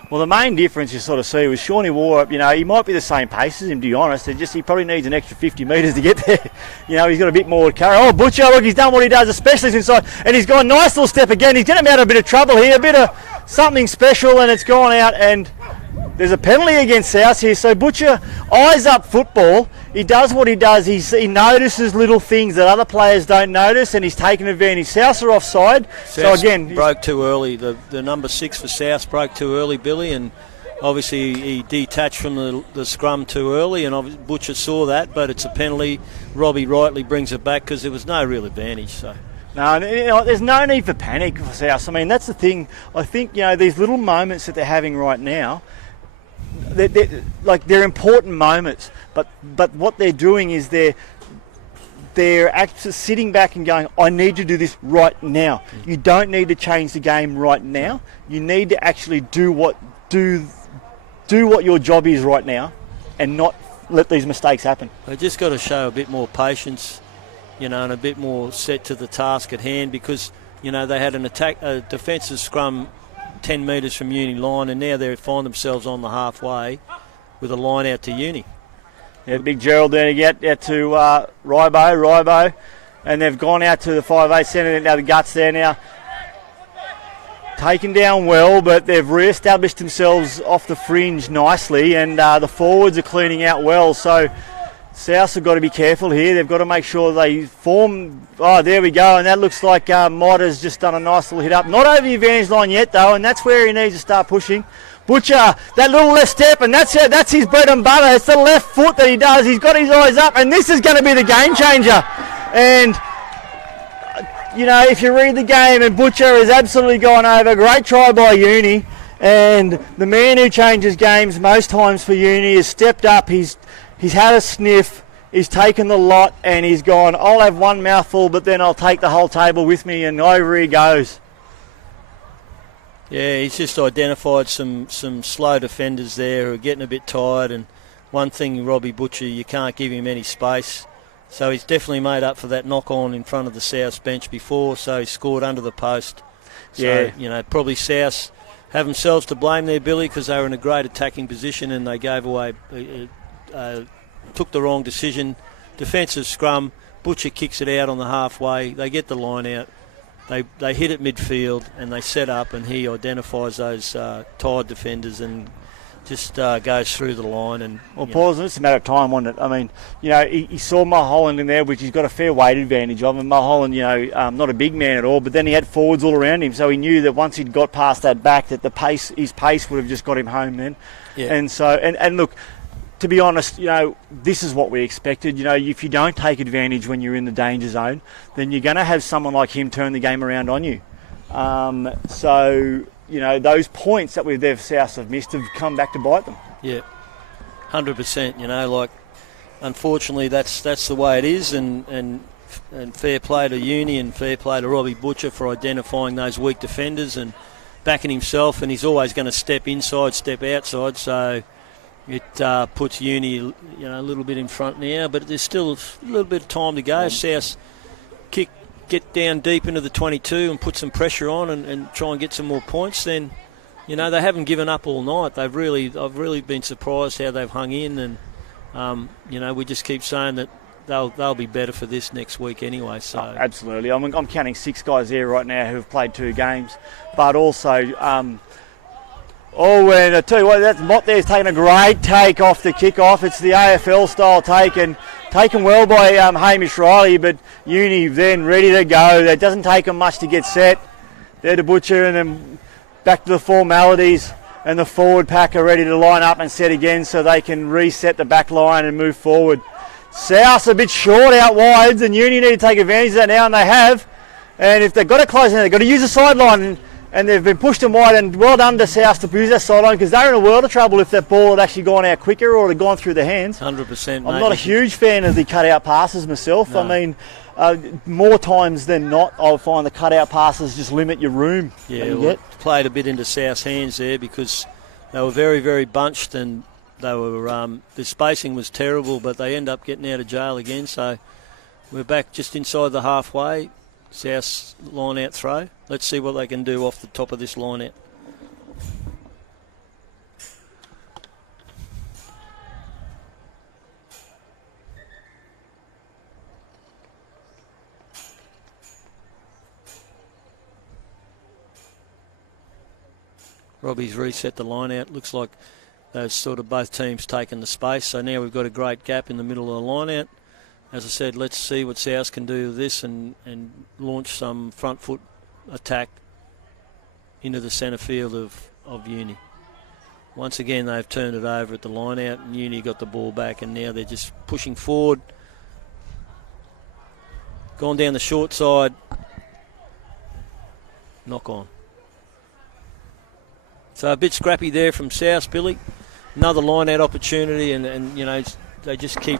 Well, the main difference you sort of see was Shawnee Warrup, he might be the same pace as him, to be honest. He probably needs an extra 50 metres to get there. He's got a bit more to carry. Oh, Butcher, look, he's done what he does, especially inside. And he's got a nice little step again. He's getting him out of a bit of trouble here, a bit of something special, and it's gone out. And there's a penalty against South here. So Butcher, eyes up football. He does what he does. He notices little things that other players don't notice, and he's taking advantage. South are offside. So again, broke too early. The number 6 for South broke too early, Billy, and obviously he detached from the scrum too early, and Butcher saw that, but it's a penalty. Robbie rightly brings it back because there was no real advantage. So. No, there's no need for panic for South. I mean, that's the thing. I think, these little moments that they're having right now, they're important moments, but what they're doing is they're actually sitting back and going, I need to do this right now. You don't need to change the game right now. You need to actually do what your job is right now, and not let these mistakes happen. They just got to show a bit more patience, and a bit more set to the task at hand, because they had a defensive scrum 10 metres from Uni line, and now they find themselves on the halfway with a line out to Uni. Yeah, big Gerald there to get out to Rybo, and they've gone out to the 5'8", centre now the guts there now. Taken down well, but they've re-established themselves off the fringe nicely, and the forwards are cleaning out well, so South have got to be careful here. They've got to make sure they form. Oh, there we go. And that looks like Modder's just done a nice little hit up. Not over the advantage line yet, though, and that's where he needs to start pushing. Butcher, that little left step, and that's it. That's his bread and butter. It's the left foot that he does. He's got his eyes up, and this is going to be the game changer. And, if you read the game, and Butcher has absolutely gone over. Great try by Uni. And the man who changes games most times for Uni has stepped up. He's had a sniff, he's taken the lot, and he's gone, I'll have one mouthful, but then I'll take the whole table with me, and over he goes. Yeah, he's just identified some slow defenders there who are getting a bit tired, and one thing, Robbie Butcher, you can't give him any space. So he's definitely made up for that knock-on in front of the South bench before, so he scored under the post. So, yeah. Probably South have themselves to blame there, Billy, because they were in a great attacking position and they gave away, took the wrong decision. Defensive scrum, Butcher kicks it out on the halfway, they get the line out, they hit at midfield and they set up, and he identifies those tired defenders and just goes through the line. And well, Paul, it's a matter of time, wasn't it? I mean, he saw Mulholland in there, which he's got a fair weight advantage of. And Mulholland, not a big man at all, but then he had forwards all around him, so he knew that once he'd got past that back, that his pace would have just got him home then. Yeah. And so, and look, to be honest, this is what we expected. If you don't take advantage when you're in the danger zone, then you're going to have someone like him turn the game around on you. Those points that South have missed have come back to bite them. Yeah, 100%. Unfortunately, that's the way it is, and fair play to Uni and fair play to Robbie Butcher for identifying those weak defenders and backing himself. And he's always going to step inside, step outside. So it puts Uni, a little bit in front now, but there's still a little bit of time to go. South get down deep into the 22 and put some pressure on and try and get some more points, then they haven't given up all night. I've really been surprised how they've hung in, and we just keep saying that they'll be better for this next week anyway. So absolutely, I'm counting 6 guys there right now who have played 2 games, but also and I tell you what, that Mott there's taking a great take off the kick-off. It's the AFL style take, and taken well by Hamish Riley, but Uni then ready to go. It doesn't take them much to get set. They're the Butcher, and then back to the formalities, and the forward pack are ready to line up and set again so they can reset the back line and move forward. South's a bit short out wide, and Uni need to take advantage of that now, and they have. And if they've got to close in, they've got to use the sideline, and they've been pushed them wide, and well done to South to use that sideline, because they're in a world of trouble if that ball had actually gone out quicker or had gone through the hands. 100%. I'm not a huge fan of the cut-out passes myself. No. I mean, more times than not, I'll find the cut-out passes just limit your room. Yeah, played a bit into South's hands there because they were very, very bunched, and they were the spacing was terrible, but they end up getting out of jail again. So we're back just inside the halfway. South's line-out throw. Let's see what they can do off the top of this line-out. Robbie's reset the line-out. Looks like those sort of both teams taking the space. So now we've got a great gap in the middle of the line-out. As I said, let's see what South can do with this and launch some front foot attack into the centre field of Uni. Once again, they've turned it over at the line out, and Uni got the ball back, and now they're just pushing forward. Gone down the short side. Knock on. So a bit scrappy there from South, Billy. Another line out opportunity, and they just keep...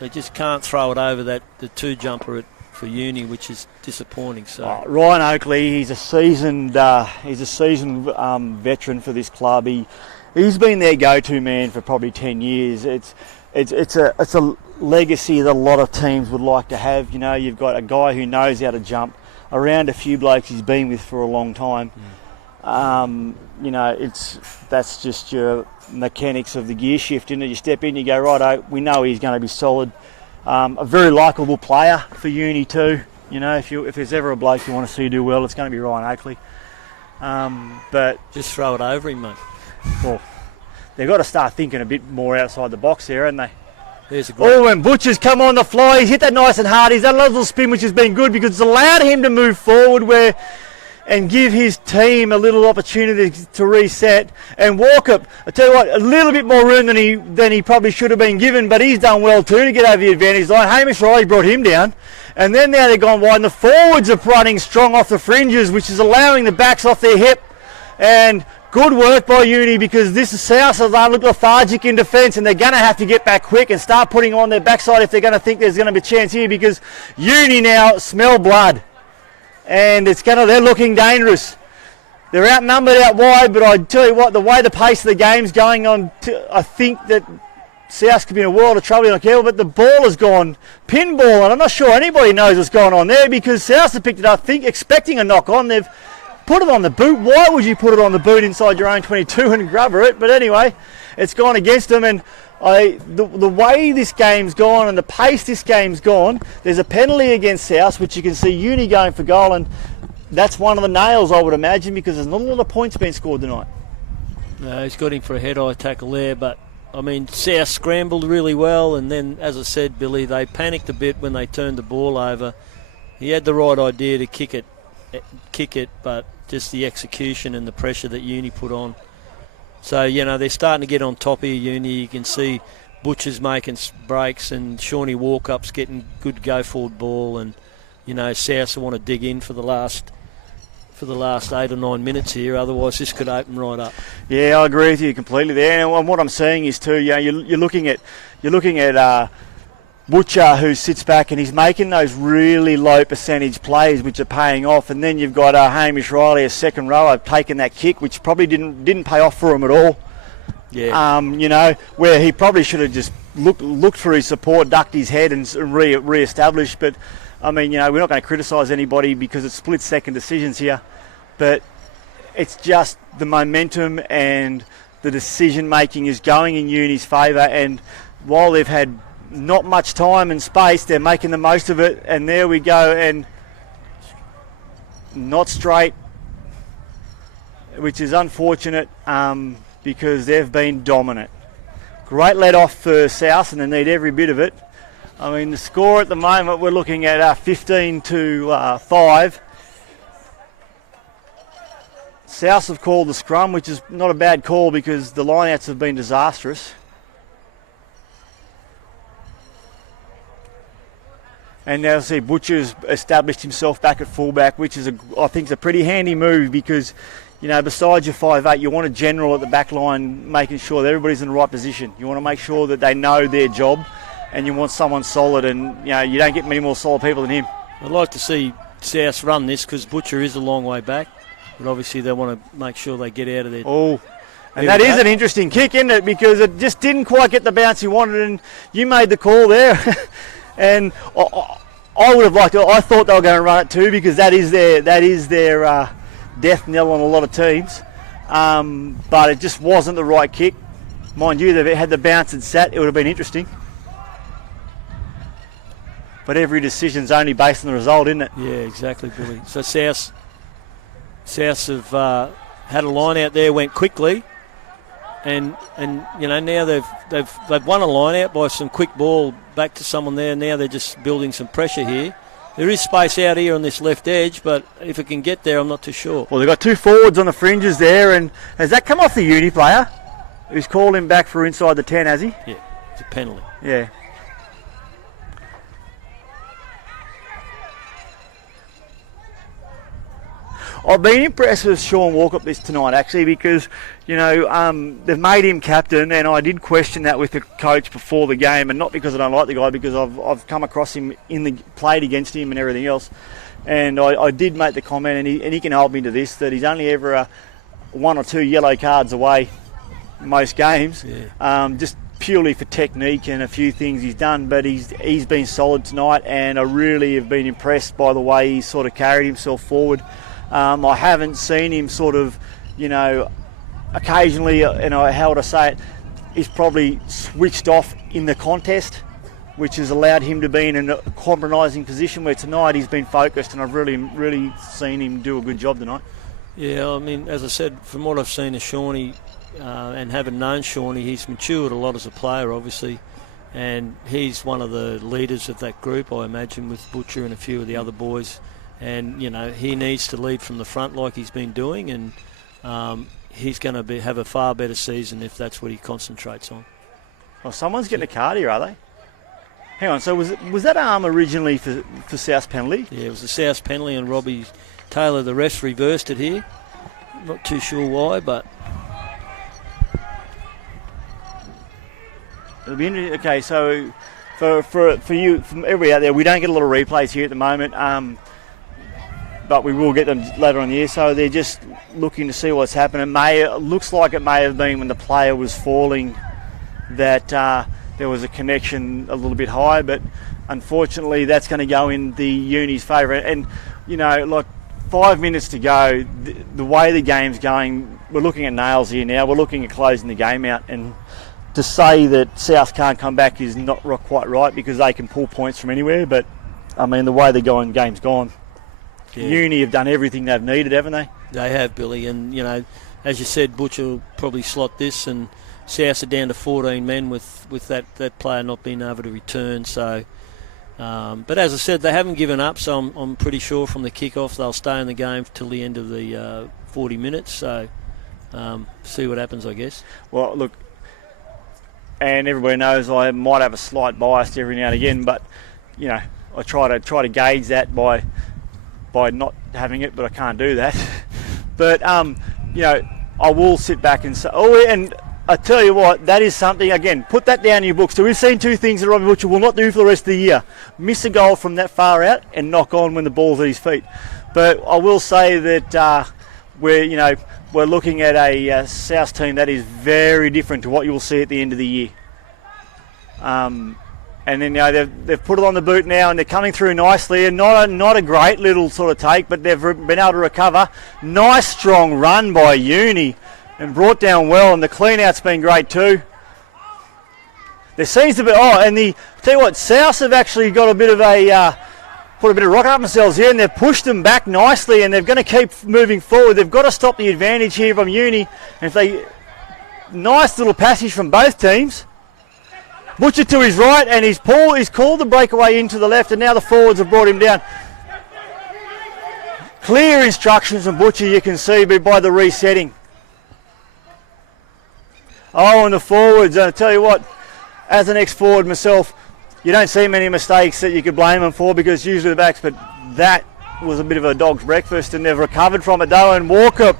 They just can't throw it over the 2-jumper for Uni, which is disappointing. So Ryan Oakley, he's a seasoned veteran for this club. He's been their go-to man for probably 10 years. It's a legacy that a lot of teams would like to have. You've got a guy who knows how to jump around a few blokes he's been with for a long time. That's just your mechanics of the gear shift. You step in, you go, righto, we know he's going to be solid. A very likeable player for Uni too. If there's ever a bloke you want to see do well, it's going to be Ryan Oakley. But just throw it over him, mate. Well, they've got to start thinking a bit more outside the box there, haven't they? There's a great... and Butcher's come on the fly. He's hit that nice and hard. He's done a little spin, which has been good because it's allowed him to move forward and give his team a little opportunity to reset. And Walker, I tell you what, a little bit more room than he probably should have been given, but he's done well too to get over the advantage line. Hamish Riley brought him down, and then now they've gone wide, and the forwards are running strong off the fringes, which is allowing the backs off their hip. And good work by Uni, because this is South, so they look lethargic in defence, and they're going to have to get back quick and start putting on their backside if they're going to think there's going to be a chance here, because Uni now smell blood. And they're looking dangerous. They're outnumbered out wide, but I tell you what, the way the pace of the game's going on, I think that South could be in a world of trouble on Kiel, but the ball has gone pinball, and I'm not sure anybody knows what's going on there, because South have picked it up, expecting a knock on. They've put it on the boot. Why would you put it on the boot inside your own 22 and grubber it? But anyway, it's gone against them, and the way this game's gone and the pace this game's gone, there's a penalty against South, which you can see Uni going for goal, and that's one of the nails, I would imagine, because there's not a lot of points being scored tonight. No, he's got him for a head-eye tackle there, but I mean, South scrambled really well, and then, as I said, Billy, they panicked a bit when they turned the ball over. He had the right idea to kick it, but just the execution and the pressure that Uni put on. So, you know, they're starting to get on top of Uni. You can see Butcher's making breaks and Shawnee Walkup's getting good go-forward ball, and, you know, South want to dig in for the last 8 or 9 minutes here. Otherwise, this could open right up. Yeah, I agree with you completely there. And what I'm seeing is too, you know, you're looking at Butcher, who sits back and he's making those really low percentage plays which are paying off, and then you've got Hamish Riley, a second rower, taking that kick which probably didn't pay off for him at all. Yeah. You know, where he probably should have just looked for his support, ducked his head and re-established. But I mean, you know, we're not going to criticise anybody because it's split-second decisions here, but it's just the momentum and the decision-making is going in Uni's favour, and while they've had not much time and space, they're making the most of it, and there we go, and not straight, which is unfortunate because they've been dominant. Great let off for South, and they need every bit of it. I mean, the score at the moment, we're looking at 15-5. South have called the scrum, which is not a bad call because the lineouts have been disastrous. And now see Butcher's established himself back at fullback, which is I think is a pretty handy move because, you know, besides your 5'8", you want a general at the back line making sure that everybody's in the right position. You want to make sure that they know their job, and you want someone solid, and you know you don't get many more solid people than him. I'd like to see South run this because Butcher is a long way back, but obviously they want to make sure they get out of there. Oh, and that is an interesting kick, isn't it? Because it just didn't quite get the bounce you wanted, and you made the call there. And I would have liked it. I thought they were going to run it too because that is their death knell on a lot of teams. But it just wasn't the right kick. Mind you, if it had the bounce and sat, it would have been interesting. But every decision's only based on the result, isn't it? Yeah, exactly, Billy. So South have had a line out there, went quickly, and you know now they've won a line out by some quick ball back to someone there. Now they're just building some pressure here. There is space out here on this left edge, but if it can get there, I'm not too sure. Well, they've got two forwards on the fringes there, and has that come off the Uni player? Who's called him back for inside the 10, has he? Yeah, it's a penalty. Yeah. I've been impressed with Sean Walkup this tonight, actually, because, you know, they've made him captain, and I did question that with the coach before the game, and not because I don't like the guy, because I've come across him played against him and everything else, and I did make the comment, and he can hold me to this, that he's only ever 1 or 2 yellow cards away most games, just purely for technique and a few things he's done, but he's been solid tonight, and I really have been impressed by the way he's sort of carried himself forward. I haven't seen him sort of, you know, occasionally, how would I say it, he's probably switched off in the contest, which has allowed him to be in a compromising position, where tonight he's been focused, and I've really seen him do a good job tonight. Yeah, I mean, as I said, from what I've seen of Shawnee, and having known Shawnee, he's matured a lot as a player, obviously, and he's one of the leaders of that group, I imagine, with Butcher and a few of the other boys. And, you know, he needs to lead from the front like he's been doing, and he's going to have a far better season if that's what he concentrates on. Well, someone's getting a card here, are they? Hang on, so was that arm originally for South's penalty? Yeah, it was the South's penalty, and Robbie Taylor, the ref, reversed it here. Not too sure why, but... It'll be interesting. Okay, so for you, from everybody out there, we don't get a lot of replays here at the moment, but we will get them later on in the year. So they're just looking to see what's happening. It looks like it may have been when the player was falling that there was a connection a little bit high, but unfortunately that's going to go in the Uni's favour. And, you know, like 5 minutes to go. The way the game's going, we're looking at nails here now. We're looking at closing the game out, and to say that South can't come back is not quite right, because they can pull points from anywhere. But I mean, the way they're going, game's gone. Yeah. Uni have done everything they've needed, haven't they? They have, Billy, and as you said, Butcher will probably slot this, and South are down to 14 men with that player not being able to return. So, but as I said, they haven't given up. So I'm pretty sure from the kick-off they'll stay in the game till the end of the 40 minutes. So see what happens, I guess. Well, look, and everybody knows I might have a slight bias every now and again, but I try to gauge that by not having it, but I can't do that. But I will sit back and say, and I tell you what, that is something, again, put that down in your books. So we've seen two things that Robbie Butcher will not do for the rest of the year: miss a goal from that far out and knock on when the ball's at his feet. But I will say that we're looking at a South team that is very different to what you will see at the end of the year. And then they've put it on the boot now, and they're coming through nicely, and not a great little sort of take, but they've been able to recover. Nice strong run by Uni, and brought down well, and the clean out's been great too. There seems to be tell you what, South have actually got a bit of put a bit of rock up themselves here, and they've pushed them back nicely, and they're going to keep moving forward. They've got to stop the advantage here from Uni, and nice little passage from both teams. Butcher to his right, and he's called the breakaway into the left, and now the forwards have brought him down. Clear instructions from Butcher, you can see, by the resetting. And the forwards, I tell you what, as an ex-forward myself, you don't see many mistakes that you could blame them for, because usually the backs, but that was a bit of a dog's breakfast, and they've recovered from it though. And Walker,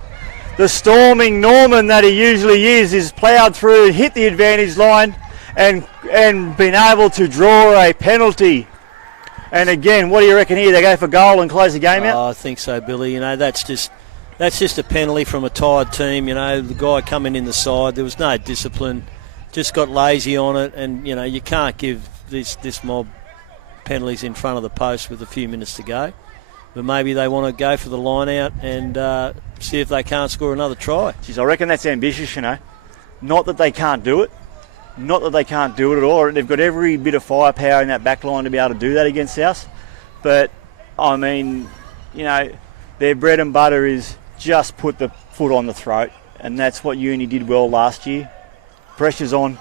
the storming Norman that he usually is ploughed through, hit the advantage line, and been able to draw a penalty. And again, what do you reckon here? They go for goal and close the game out? I think so, Billy. That's just a penalty from a tired team. The guy coming in the side, there was no discipline, just got lazy on it, and you can't give this mob penalties in front of the post with a few minutes to go. But maybe they want to go for the line out and see if they can't score another try. Jeez, I reckon that's ambitious, Not that they can't do it. Not that they can't do it at all. They've got every bit of firepower in that back line to be able to do that against South. But, I mean, their bread and butter is just put the foot on the throat. And that's what Uni did well last year. Pressure's on.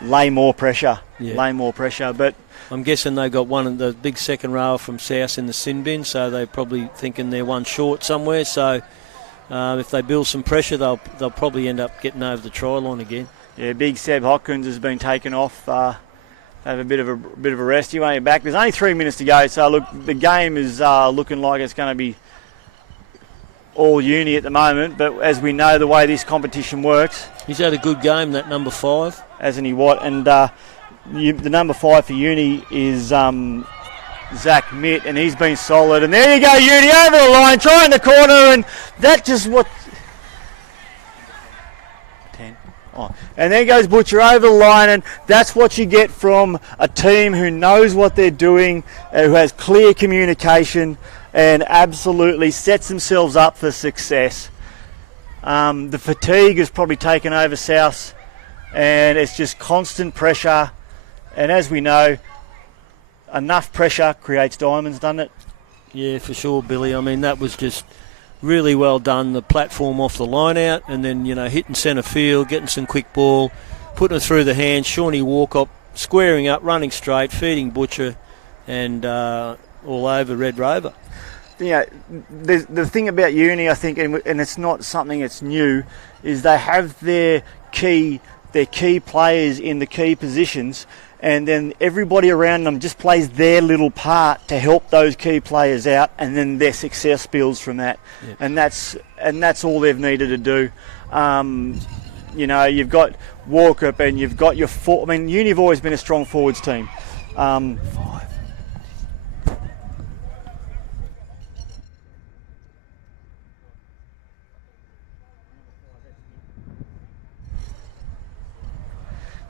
Lay more pressure. Yeah. Lay more pressure. But I'm guessing they got one of the big second row from South in the sin bin, so they're probably thinking they're one short somewhere. So if they build some pressure, they'll probably end up getting over the try line again. Yeah, big Seb Hopkins has been taken off. Have a bit of a rest. He won't be back. There's only 3 minutes to go. So look, the game is looking like it's going to be all Uni at the moment. But as we know, the way this competition works, he's had a good game, that number 5, hasn't he? What? And the number 5 for Uni is Zach Mitt, and he's been solid. And there you go, Uni over the line, trying the corner, and that just what. And there goes Butcher over the line, and that's what you get from a team who knows what they're doing, who has clear communication, and absolutely sets themselves up for success. The fatigue has probably taken over South, and it's just constant pressure. And as we know, enough pressure creates diamonds, doesn't it? Yeah, for sure, Billy. I mean, that was just really well done, the platform off the line out, and then, hitting centre field, getting some quick ball, putting it through the hands, Shawnee Walkup, squaring up, running straight, feeding Butcher, and all over Red Rover. The thing about Uni, I think, and it's not something that's new, is they have their key players in the key positions, and then everybody around them just plays their little part to help those key players out, and then their success builds from that. Yep. And that's all they've needed to do. You've got Walkup, and you've got your Uni have always been a strong forwards team.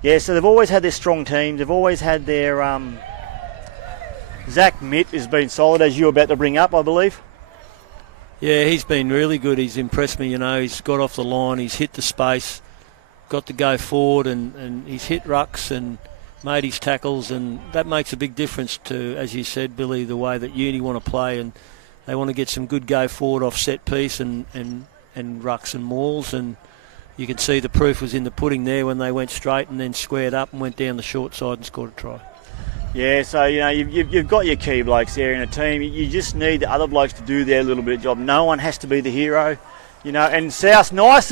Yeah, so they've always had their strong teams. They've always had their... Zach Mitt has been solid, as you were about to bring up, I believe. Yeah, he's been really good. He's impressed me, He's got off the line, he's hit the space, got to go forward, and he's hit rucks and made his tackles, and that makes a big difference to, as you said, Billy, the way that Uni want to play, and they want to get some good go forward off set piece and rucks and mauls, and you can see the proof was in the pudding there when they went straight and then squared up and went down the short side and scored a try. Yeah, so, you've got your key blokes there in a team. You just need the other blokes to do their little bit of job. No one has to be the hero, And South, nice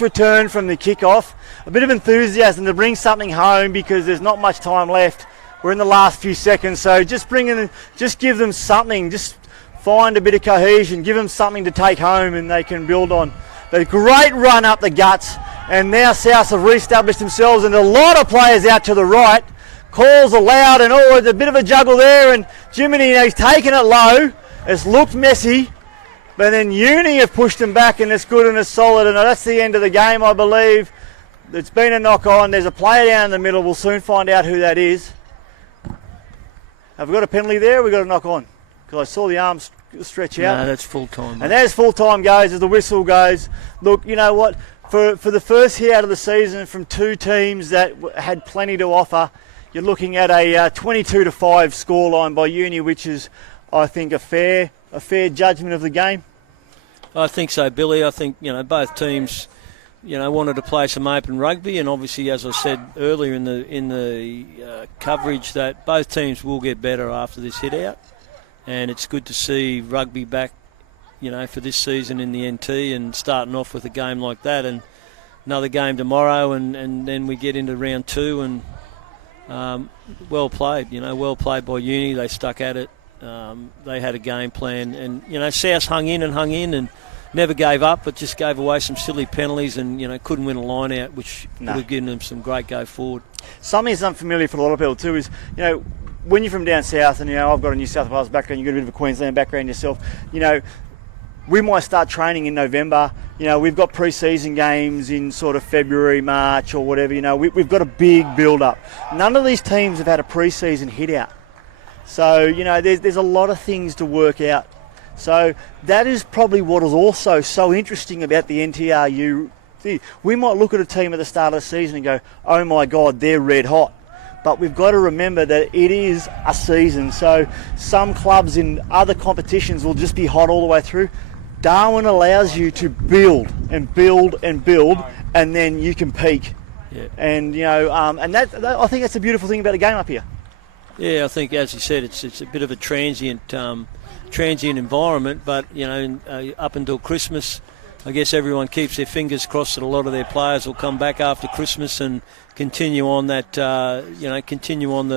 return from the kick-off. A bit of enthusiasm to bring something home because there's not much time left. We're in the last few seconds, so just give them something. Just find a bit of cohesion, give them something to take home and they can build on. But a great run up the guts, and now South have re-established themselves, and a lot of players out to the right. Calls allowed, and it's a bit of a juggle there, and Jiminy, he's taken it low. It's looked messy, but then Uni have pushed him back, and it's good and it's solid, and that's the end of the game, I believe. It's been a knock on. There's a player down in the middle. We'll soon find out who that is. Have we got a penalty there, or we got a knock on? Because I saw the arms stretch out. No, that's full time. And there's full time goes as the whistle goes. Look, you know what? For the first hit out of the season from two teams that had plenty to offer, you're looking at a 22-5 scoreline by Uni, which is, I think, a fair judgment of the game. I think so, Billy. I think both teams, wanted to play some open rugby, and obviously, as I said earlier in the coverage, that both teams will get better after this hit out, and it's good to see rugby back, for this season in the NT and starting off with a game like that, and another game tomorrow, and then we get into round 2 and. Well played, well played by Uni. They stuck at it. They had a game plan, and South hung in and never gave up, but just gave away some silly penalties and couldn't win a line out, which would have given them some great go forward. Something that's unfamiliar for a lot of people too is when you're from down south, and I've got a New South Wales background, you've got a bit of a Queensland background yourself. We might start training in November. We've got pre-season games in sort of February, March or whatever. We've got a big build-up. None of these teams have had a pre-season hit-out. So, there's a lot of things to work out. So that is probably what is also so interesting about the NTRU. We might look at a team at the start of the season and go, oh my God, they're red hot. But we've got to remember that it is a season. So some clubs in other competitions will just be hot all the way through. Darwin allows you to build and build and build, and then you can peak. Yeah. And that I think that's a beautiful thing about the game up here. Yeah, I think, as you said, it's a bit of a transient environment, but up until Christmas, I guess everyone keeps their fingers crossed that a lot of their players will come back after Christmas and continue on that, continue on the